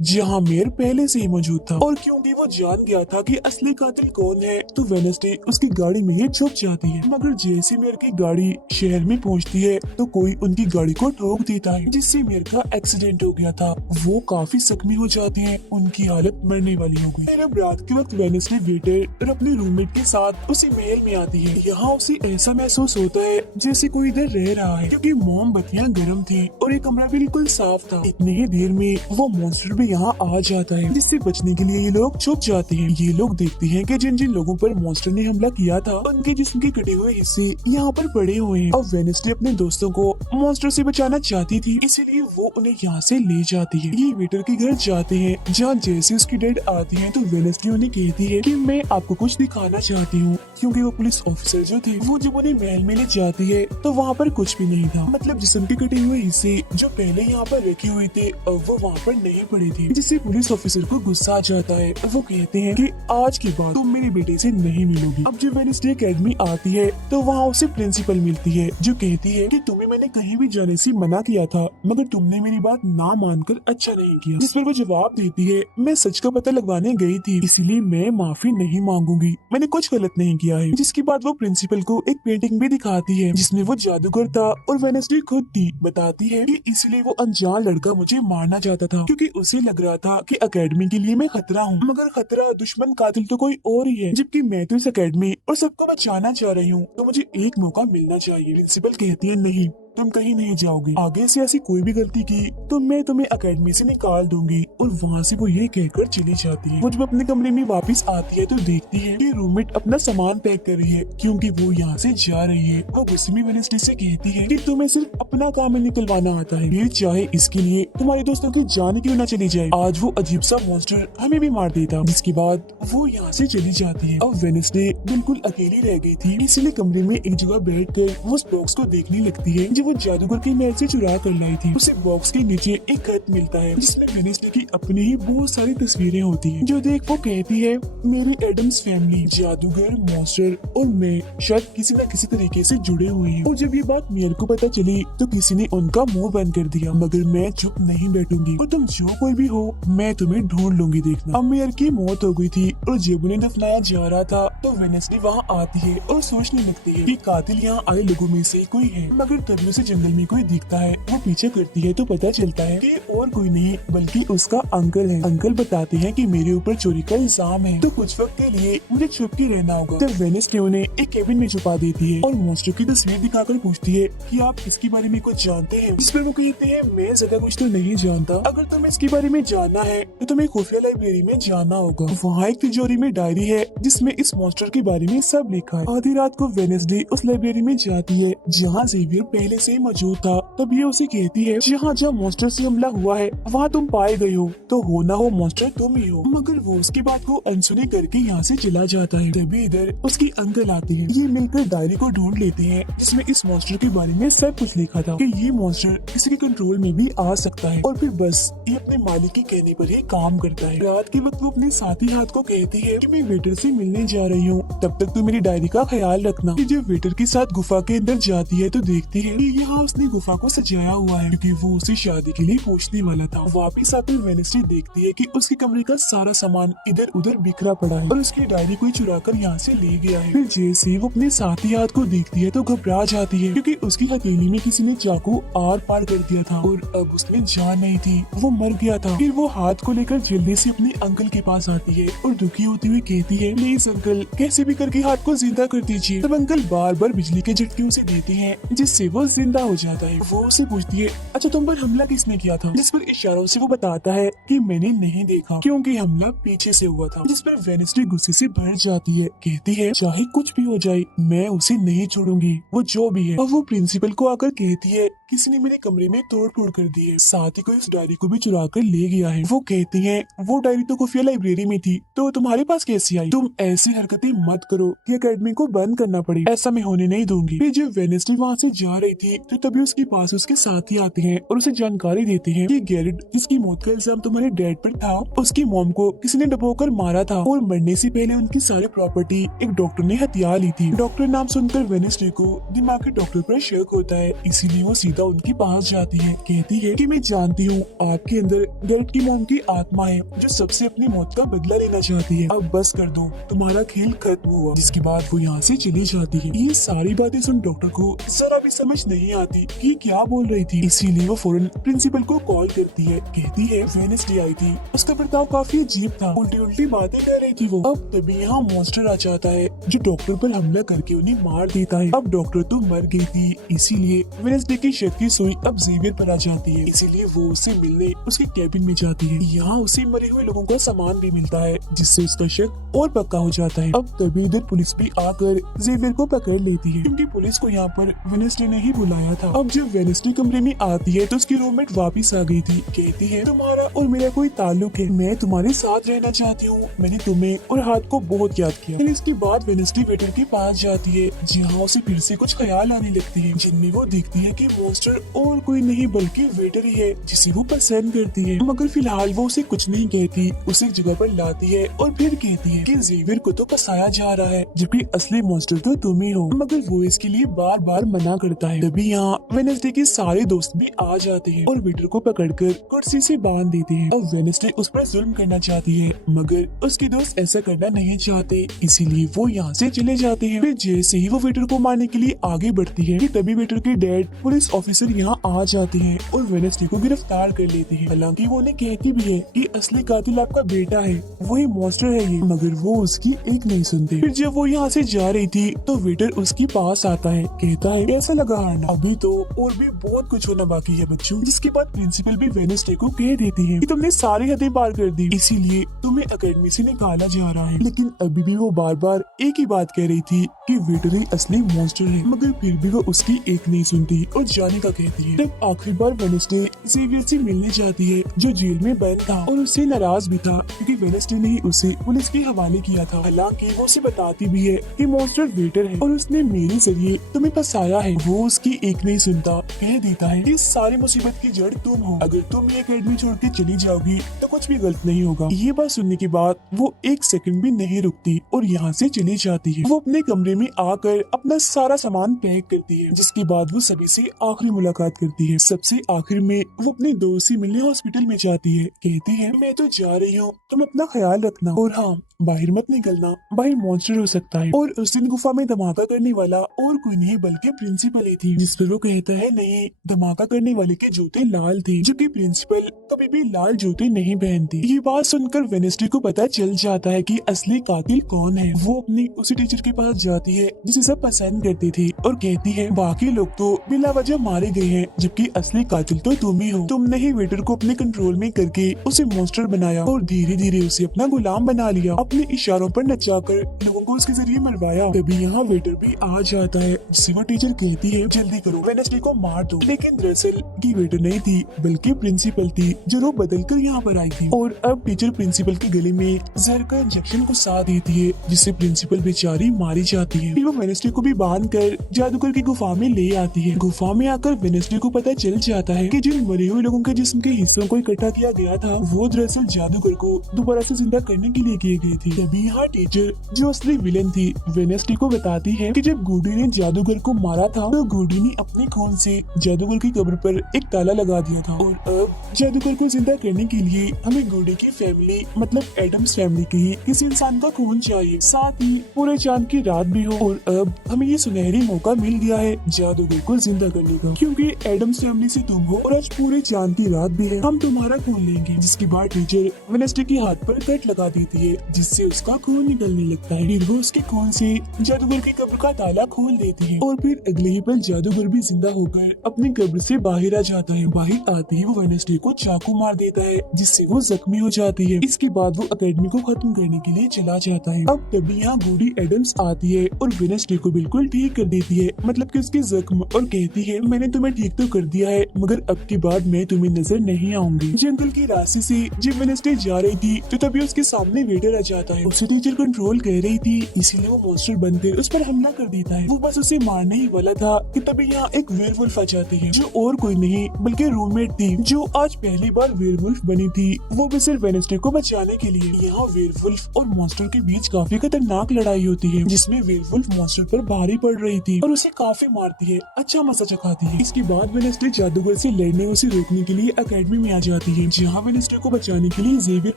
जहाँ मेयर पहले से ही मौजूद था, और क्योंकि वो जान गया था कि असली कातिल कौन है तो वेडनेसडे उसकी गाड़ी में ही छुप जाती है। मगर जैसे मेयर की गाड़ी शहर में पहुँचती है तो कोई उनकी गाड़ी को ठोक देता है जिससे मेयर का एक्सीडेंट हो गया था। वो काफी जख्मी हो जाते हैं, उनकी हालत मरने वाली हो गई। फिर अब रात के वक्त वेडनेसडे वेटर और अपने रूममेट के साथ उसी महल में आती है। यहाँ उसे ऐसा महसूस होता है जैसे कोई इधर रह रहा है, क्योंकि मोमबत्तियां गर्म थी और ये कमरा बिल्कुल साफ था। इतनी ही देर में वो मॉन्स्टर भी यहाँ आ जाता है, जिससे बचने के लिए ये लोग छुप जाते हैं। ये लोग देखते हैं कि जिन जिन लोगों पर मॉन्स्टर ने हमला किया था उनके जिस्म के कटे हुए हिस्से यहाँ पर पड़े हुए हैं। अब वेडनेसडे अपने दोस्तों को मॉन्स्टर से बचाना चाहती थी, इसीलिए वो उन्हें यहाँ से ले जाती है। ये वेटर के घर जाते हैं जहाँ जैसे उसकी डेड आती है तो वेडनेसडे उन्हें कहती है कि मैं आपको कुछ दिखाना चाहती हूँ, क्योंकि वो पुलिस ऑफिसर जो थे वो जब उन्हें महल में ले जाती है तो वहाँ पर कुछ भी नहीं था। मतलब जिस्म के कटे हुए हिस्से जो पहले यहाँ पर रखे हुए थे अब वो वहाँ पर नहीं पड़े थे, जिससे पुलिस ऑफिसर को गुस्सा आ जाता है। वो कहते हैं कि आज के बाद तुम मेरे बेटे से नहीं मिलोगी। अब जब वेडनेसडे एकेडमी आती है तो वहाँ उसे प्रिंसिपल मिलती है जो कहती है कि तुम्हें मैंने कहीं भी जाने से मना किया था मगर तुमने मेरी बात ना मानकर अच्छा नहीं किया। जिस पर वो जवाब देती है, मैं सच का पता लगवाने गई थी इसीलिए मैं माफी नहीं मांगूंगी, मैंने कुछ गलत नहीं किया है। जिसके बाद वो प्रिंसिपल को एक पेंटिंग भी दिखाती है जिसमें वो जादूगर था और वेडनेसडे खुद थी। बताती है कि इसलिए वो अनजान लड़का मुझे मारना चाहता था क्योंकि उसे लग रहा था कि एकेडमी के लिए मैं खतरा हूँ, मगर खतरा दुश्मन कातिल तो कोई और ही है, जबकि मैं तो इस एकेडमी और सबको बचाना चाह रही हूँ, तो मुझे एक मौका मिलना चाहिए। प्रिंसिपल कहती है, नहीं तुम कहीं नहीं जाओगे, आगे से ऐसी कोई भी गलती की तो मैं तुम्हें एकेडमी से निकाल दूंगी। और वहाँ से वो ये कहकर चली जाती है। वो जब अपने कमरे में वापस आती है तो देखती है कि रूममेट अपना सामान पैक कर रही है क्योंकि वो यहाँ से जा रही है। वो गुस्से में वेडनेसडे से कहती है कि तुम्हें सिर्फ अपना काम निकलवाना आता है, ये चाहे इसके लिए तुम्हारे दोस्तों की जान क्यों न चली जाए। आज वो अजीब सा मॉन्स्टर हमें भी मार देता। जिसके बाद वो यहाँ से चली जाती है। अब वेडनेसडे बिल्कुल अकेली रह गई थी, इसीलिए कमरे में एक जगह बैठ कर वो उस बॉक्स को देखने लगती है जो वो जादूगर के महल से चुरा कर लाई थी। उसे बॉक्स के नीचे एक खत मिलता है जिसमें वेनेसडे की अपनी ही बहुत सारी तस्वीरें होती हैं। जो देख वो कहती है, मेरी एडम्स फैमिली, जादूगर, मॉन्स्टर और मैं शायद किसी न किसी तरीके से जुड़े हुए हैं। और जब ये बात मेयर को पता चली तो किसी ने उनका मुंह बंद कर दिया, मगर मैं चुप नहीं बैठूंगी और तुम जो कोई भी हो मैं तुम्हें ढूंढ लूंगी देखना। अब मेयर की मौत हो गई थी और जब उन्हें दफनाया जा रहा था तो वेनेसडे वहाँ आती है और सोचने लगती है कि कातिल यहाँ आए लोगों में से कोई है। मगर तभी उसे जंगल में कोई दिखता है। वो पीछे करती है तो पता चलता है कि और कोई नहीं बल्कि उसका अंकल है। अंकल बताते हैं कि मेरे ऊपर चोरी का इल्जाम है तो कुछ वक्त के लिए मुझे छुप के रहना होगा। तब वेनेसडे उन्हें एक केबिन में छुपा देती है और मॉन्स्टर की तस्वीर दिखाकर पूछती है कि आप इसके बारे में कुछ जानते हैं। जिस पर वो कहते हैं, मैं ज्यादा कुछ तो नहीं जानता, अगर तुम्हें इसके बारे में जानना है तो तुम्हें खुफिया लाइब्रेरी में जाना होगा। वहाँ एक तिजोरी में डायरी है जिसमें इस मॉन्स्टर के बारे में सब लिखा है। आधी रात को वेनेसडे उस लाइब्रेरी में जाती है जहाँ जेवियर पहले से मौजूद था। तब ये उसे कहती है, जहाँ जहाँ मॉन्स्टर से हमला हुआ है वहाँ तुम पाए गए हो, तो हो ना हो मॉन्स्टर तुम ही हो। मगर वो उसकी बात को अनसुनी करके यहाँ से चला जाता है। तभी इधर उसकी अंकल आते हैं। ये मिलकर डायरी को ढूंढ लेते हैं जिसमें इस मॉन्स्टर के बारे में सब कुछ लिखा था कि ये मॉन्स्टर किसी के कंट्रोल में भी आ सकता है और फिर बस ये अपने मालिक के कहने पर ही काम करता है। रात के वक्त वो अपने साथी हाथ को कहती है कि मैं वेटर से मिलने जा रही हूँ, तब तक तू मेरी डायरी का ख्याल रखना। कि जब वेटर के साथ गुफा के अंदर जाती है तो देखती है कि यहाँ उसने गुफा को सजाया हुआ है क्योंकि वो उसे शादी के लिए पूछने वाला था। वापिस आकर वेनेसडे देखती है कि उसके कमरे का सारा सामान इधर उधर बिखरा पड़ा है और उसकी डायरी कोई चुरा कर यहाँ से ले गया है। फिर जैसे वो अपने साथी हाथ को देखती है तो घबरा जाती है क्योंकि उसकी हथेली में किसी ने चाकू आर पार कर दिया था और अब उसमें जान नहीं थी, वो मर गया था। फिर वो हाथ को लेकर जल्दी से अपने अंकल के पास आती है और दुखी होती हुई कहती है, प्लीज अंकल कैसे भी करके हाथ को जिंदा कर दीजिए। तब अंकल बार बार बिजली के झटके उसे देते हैं जिससे वो जिंदा हो जाता है। वो उसे पूछती है, अच्छा तुम पर हमला किसने किया था? जिस पर इशारों से वो बताता है कि मैंने नहीं देखा क्योंकि हमला पीछे से हुआ था। जिस पर वेनेसडे गुस्से से भर जाती है, कहती है चाहे कुछ भी हो जाए मैं उसे नहीं छोड़ूंगी, वो जो भी है। और वो प्रिंसिपल को आकर कहती है, किसी ने मेरे कमरे में तोड़ फोड़ कर दी है, साथ ही कोई उस डायरी को भी चुरा कर ले गया है। वो कहती है, वो डायरी तो खुफिया लाइब्रेरी में थी तो तुम्हारे पास कैसी आई? तुम ऐसी हरकतें मत करो कि एकेडमी को बंद करना पड़े, ऐसा मैं होने नहीं दूंगी। फिर जब वेनेसडे वहाँ से जा रही थी तो तभी उसके पास उसके साथी आते हैं और उसे जानकारी देते हैं कि गैरेट जिसकी मौत का इल्जाम तुम्हारे डैड पर था, उसकी मॉम को किसी ने डबोकर मारा था और मरने से पहले उनकी सारी प्रॉपर्टी एक डॉक्टर ने हथिया ली थी। डॉक्टर नाम सुनकर वेनेसडे को दिमागी डॉक्टर पर शक होता है, इसीलिए वो सीधा उनके पास जाती है। कहती है कि मैं जानती हूँ आपके अंदर गैरेट की मॉम की आत्मा है जो सबसे अपनी मौत का बदला लेना चाहती है, अब बस कर दो, तुम्हारा खेल खत्म हुआ। जिसके बाद वो यहाँ से चली जाती है। ये सारी बातें सुन डॉक्टर को जरा भी समझ नहीं आती कि क्या बोल रही थी, इसीलिए वो फौरन प्रिंसिपल को कॉल करती है। कहती है वेनेसडे आई थी, उसका बर्ताव काफी अजीब था, उल्टी उल्टी बातें कर रही थी वो। अब तभी यहाँ मॉन्स्टर आ जाता है जो डॉक्टर पर हमला करके उन्हें मार देता है। अब डॉक्टर तो मर गई थी, इसीलिए वेनेसडे की शक की सुई अब जेवियर पर आ जाती है, इसीलिए वो उससे मिलने उसके कैबिन में जाती है। यहाँ उसे मरे हुए लोगों का सामान भी मिलता है जिससे उसका शक और पक्का हो जाता है। अब तभी इधर पुलिस भी आकर जेवियर को पकड़ लेती है क्योंकि पुलिस को यहाँ पर वेनेसडे ने ही बुलाया था। अब जब वेनेसडे कमरे में आती है तो उसकी रूममेट वापिस आ गई थी। कहती है तुम्हारा और मेरा कोई ताल्लुक है, मैं तुम्हारे साथ रहना चाहती हूँ, मैंने तुम्हें और हाथ को बहुत याद किया। फिर इसके बाद वेनेसडे वेटर के पास जाती है जहाँ उसे फिर से कुछ ख्याल आने लगती है जिनमें वो देखती है कि मॉन्स्टर और कोई नहीं बल्कि वेटर ही है जिसे वो पसंद करती है। मगर फिलहाल वो उसे कुछ नहीं कहती, उसे एक जगह पर लाती है और फिर कहती है कि जेवियर को तो फंसाया जा रहा है जबकि असली मॉन्स्टर तो तुम ही हो। मगर वो इसके लिए बार बार मना करता है। तभी यहाँ वेनेसडे के सारे दोस्त भी आ जाते हैं और वेटर को पकड़कर कुर्सी से बांध देते हैं। अब वेनेसडे उस पर जुल्म करना चाहती है मगर उसके दोस्त ऐसा करना नहीं चाहते, इसीलिए वो यहाँ से चले जाते हैं। फिर जैसे ही वो वेटर को मारने के लिए आगे बढ़ती है कि तभी वेटर के डैड पुलिस ऑफिसर यहाँ आ जाते हैं और वेनेसडे को गिरफ्तार कर लेते हैं। हालांकि वो उन्हें कहती भी है कि असली कातिल आपका बेटा है, वही मॉन्स्टर है ये, मगर वो उसकी एक नहीं सुनते। फिर जब वो यहाँ से जा रही थी तो वेटर उसके पास आता है, कहता है कैसा लगा हारना, अभी तो और भी बहुत कुछ होना बाकी है बच्चों। जिसके बाद प्रिंसिपल भी वेनेसडे को कह देती है कि तुमने सारी हदें पार कर दी, इसीलिए तुम्हें एकेडमी से निकाला जा रहा है। लेकिन अभी भी वो बार बार एक ही बात कह रही थी कि वेटर ही असली मॉन्स्टर है, मगर फिर भी वो उसकी एक नहीं सुनती और जाने का कहती है। तब आखिरी बार वेनेसडे जेवियर से मिलने जाती है जो जेल में बंद था और उससे नाराज भी था क्योंकि वेनेसडे ने ही उसे पुलिस के हवाले किया था। हालांकि वो उसे बताती भी है कि मॉन्स्टर वेटर है और उसने मेरे जरिए तुम्हें फंसाया है। वो उसकी भी एक नहीं सुनता, कह देता है इस सारी मुसीबत की जड़ तुम हो, अगर तुम ये एकेडमी छोड़ के चली जाओगी तो कुछ भी गलत नहीं होगा। ये बात सुनने के बाद वो एक सेकंड भी नहीं रुकती और यहाँ से चली जाती है। वो अपने कमरे में आकर अपना सारा सामान पैक करती है, जिसके बाद वो सभी से आखिरी मुलाकात करती है। सबसे आखिर में वो अपने दोस्त से मिलने हॉस्पिटल में जाती है। कहती है मैं तो जा रही हूँ, तुम अपना ख्याल रखना और हाँ बाहर मत निकलना, बाहर मॉन्स्टर हो सकता है। और उस दिन गुफा में धमाका करने वाला और कोई नहीं बल्कि प्रिंसिपल ही थी। जिस पर वो कहता है नहीं, धमाका करने वाले के जूते लाल थे, जो कि प्रिंसिपल कभी भी लाल जूते नहीं पहनती। ये बात सुनकर वेडनेसडे को पता चल जाता है कि असली कातिल कौन है। वो अपनी उसी टीचर के पास जाती है जिसे सब पसंद करती थी और कहती है बाकी लोग तो बिला वजह मारे गए हैं, जबकि असली कातिल तो तुम ही हो। तुमने ही वेटर को अपने कंट्रोल में करके उसे मॉन्स्टर बनाया और धीरे धीरे उसे अपना गुलाम बना लिया, अपने इशारों पर नचाकर लोगों को उसके जरिए मरवाया। तभी यहाँ वेटर भी आ जाता है, जिसे वो टीचर कहती है जल्दी करो, वेडनेसडे को मार दो। लेकिन दरअसल की वेटर नहीं थी बल्कि प्रिंसिपल थी, जो रूप बदल कर यहाँ पर आई थी। और अब टीचर प्रिंसिपल के गले में जहर का इंजेक्शन घुसा देती है, जिससे प्रिंसिपल बेचारी मारी जाती है। फिर वो वेडनेसडे को भी बांध कर जादूगर की गुफा में ले आती है। गुफा में आकर वेडनेसडे को पता चल जाता है कि जिन मरे हुए लोगों के जिस्म के हिस्सों को इकट्ठा किया गया था, वो दरअसल जादूगर को दोबारा से जिंदा करने के लिए किए गए थे। तभी यहाँ टीचर, जो असली विलेन थी, वेडनेसडे को बताती है कि जब गुडी ने जादूगर को मारा था तो गुडी ने अपने खून से जादूगर की कब्र पर एक ताला लगा दिया था। और अब जादूगर को जिंदा करने के लिए हमें गुडी की फैमिली मतलब एडम्स फैमिली के ही किसी इंसान का खून चाहिए, साथ ही पूरे चांद की रात भी हो। और अब हमें ये सुनहरी मौका मिल गया है जादूगर को जिंदा करने का, क्योंकि एडम्स फैमिली से तुम हो और आज पूरे चांद की रात भी है, हम तुम्हारा खून लेंगे। जिसके बाद टीचर वेडनेसडे के हाथ पर कट लगा देती है, जिससे उसका खून निकलने लगता है। फिर वो उसके खून से जादूगर की कब्र का ताला खोल देती है और फिर अगले ही पल जादूगर भी जिंदा होकर अपनी कब्र से बाहर आ जाता है। बाहर आते ही वो वेडनेसडे को चाकू मार देता है, जिससे वो जख्मी हो जाती है। इसके बाद वो एकेडमी को खत्म करने के लिए चला जाता है। अब तभी यहाँ गुडी एडम्स आती है और वेडनेसडे को बिल्कुल ठीक कर देती है, मतलब कि उसके जख्म, और कहती है मैंने तुम्हें ठीक तो कर दिया है, मगर अब की बाद मैं तुम्हें नजर नहीं आऊंगी। जंगल के रास्ते से जब वेडनेसडे जा रही थी तो तभी उसके सामने वेटर आ जाता है। उसे टीचर कंट्रोल कर रही थी, इसीलिए वो मॉन्स्टर बनकर उस पर हमला कर देता है। वो बस उसे मारने ही वाला था कि तभी यहाँ एक वेयरवुल्फ आ जाती है, जो और कोई नहीं बल्कि रूममेट थी, जो आज पहली बार वेयरवुल्फ बनी थी, वो भी सिर्फ वेडनेसडे को बचाने के लिए। यहाँ वेयरवुल्फ और मॉन्स्टर के बीच काफी खतरनाक लड़ाई होती है, जिसमें वेयरवुल्फ मॉन्स्टर पर भारी पड़ रही थी और उसे काफी मारती है, अच्छा मजा चखाती है। इसके बाद वेडनेसडे जादूगर से लड़ने उसे रोकने के लिए एकेडमी में आ जाती है, जहाँ वेडनेसडे को बचाने के लिए जेवियर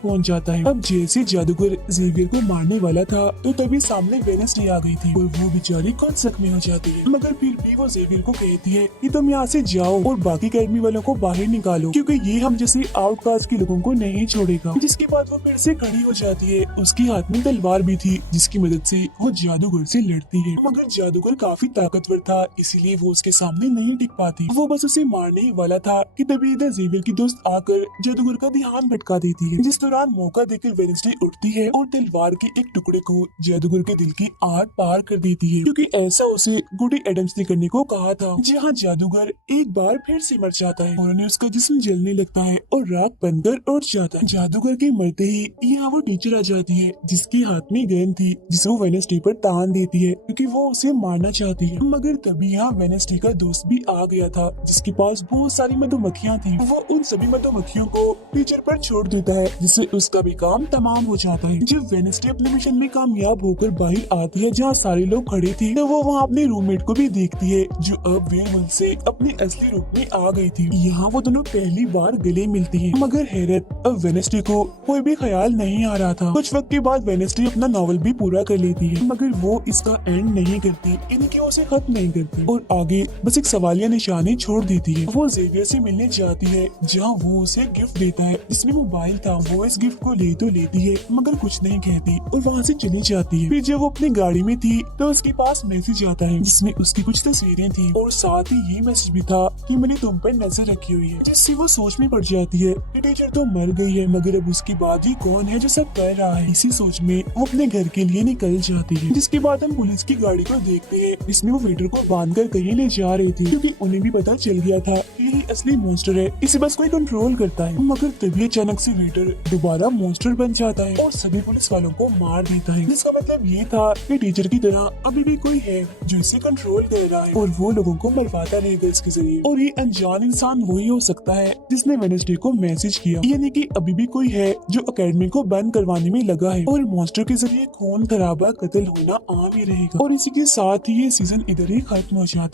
पहुँच जाता है। अब जैसे जादूगर जेवियर को मारने वाला था तो तभी सामने वेडनेसडे आ गई थी और वो बेचारी कौन जख्मी हो जाती है, मगर फिर भी वो जेवियर को कहती है कि तुम यहाँ से जाओ और बाकी एकेडमी वालों को बाहर निकालो, क्योंकि ये हम जैसे आउटकास्ट के लोगों को नहीं छोड़ेगा। जिसके बाद वो फिर से खड़ी हो जाती है, उसके हाथ में तलवार भी थी, जिसकी मदद से वो जादूगर से लड़ती है, मगर जादूगर काफी ताकतवर था, इसीलिए वो उसके सामने नहीं टिक पाती। वो बस उसे मारने ही वाला था कि तभी इधर जेवियर की दोस्त आकर जादूगर का ध्यान भटका देती है, जिस दौरान मौका देकर वेडनेसडे उठती है और तलवार के एक टुकड़े को जादूगर के दिल की आड़ पार कर देती है, क्योंकि ऐसा उसे गुडी एडम्स ने करने को कहा था। जहाँ जादूगर एक बार फिर से मर जाता है, उन्होंने उसका जिस्म जलने लगता है और राख बनकर उठ जाता है। जादूगर के मरते ही यहाँ वो टीचर आ जाती है, जिसके हाथ में गेंद थी, जिसे वो वेडनेसडे पर तान देती है, क्योंकि वो उसे मारना चाहती है। मगर तभी यहाँ वेडनेसडे का दोस्त भी आ गया था, जिसके पास बहुत सारी मधुमक्खियाँ थी। वो उन सभी मधुमक्खियों को टीचर पर छोड़ देता है, जिससे उसका भी काम तमाम हो जाता है। जब वेडनेसडे अपने मिशन में कामयाब होकर बाहर आती है, जहाँ सारे लोग खड़े थे, तो वो वहाँ अपने रूममेट को भी देखती है, जो अब वेयरवुल्फ से अपने असली रूप में आ गई थी। यहाँ वो दोनों पहली बार गले मिलती हैं, मगर हैरत, अब वेडनेसडे को कोई भी ख्याल नहीं आ रहा था। कुछ वक्त के बाद वेडनेसडे अपना नॉवल भी पूरा कर लेती है, मगर वो इसका एंड नहीं करती, यानी कि वो उसे खत्म नहीं करती और आगे बस एक सवालिया निशानी छोड़ देती है। वो जेवियर से मिलने जाती है, जहाँ वो उसे गिफ्ट देता है, जिसमें मोबाइल था। वो इस गिफ्ट को ले तो लेती है, मगर कुछ नहीं कहती और वहाँ से चली जाती है। फिर जब वो अपनी गाड़ी में थी तो उसके पास मैसेज आता है, जिसमें उसकी कुछ तस्वीरें थी और साथ ही ये मैसेज भी था कि मैंने तुम पर नजर रखी हुई है, जिससे वो सोच में पड़ जाती है कि टीचर तो मर गई है, मगर अब उसके बाद ही कौन है जो सब कर रहा है। इसी सोच में वो अपने घर के लिए निकल जाती है। जिसके बाद हम पुलिस की गाड़ी को देखते हैं, जिसमें वो वेटर को बांधकर कहीं ले जा रही थी, क्योंकि उन्हें भी पता चल गया था कि यही असली मॉन्स्टर है, इसे बस कोई कंट्रोल करता है। मगर तभी अचानक से वेटर दोबारा मॉन्स्टर बन जाता है और सभी पुलिस वालों को मार देता है, जिसका मतलब ये था कि टीचर की तरह अभी भी कोई है जो इसे कंट्रोल कर रहा है और वो लोगों को मरवाता रहेगा इसके जरिए। और ये अनजान इंसान वही हो सकता है जिसने वेडनेसडे को मैसेज किया, यानी कि अभी भी कोई है जो एकेडमी को बंद करवाने में लगा है और मॉन्स्टर के जरिए खून खराबा कत्ल होना आम ही रहेगा। और इसी के साथ ही ये सीजन इधर ही खत्म हो जाता है।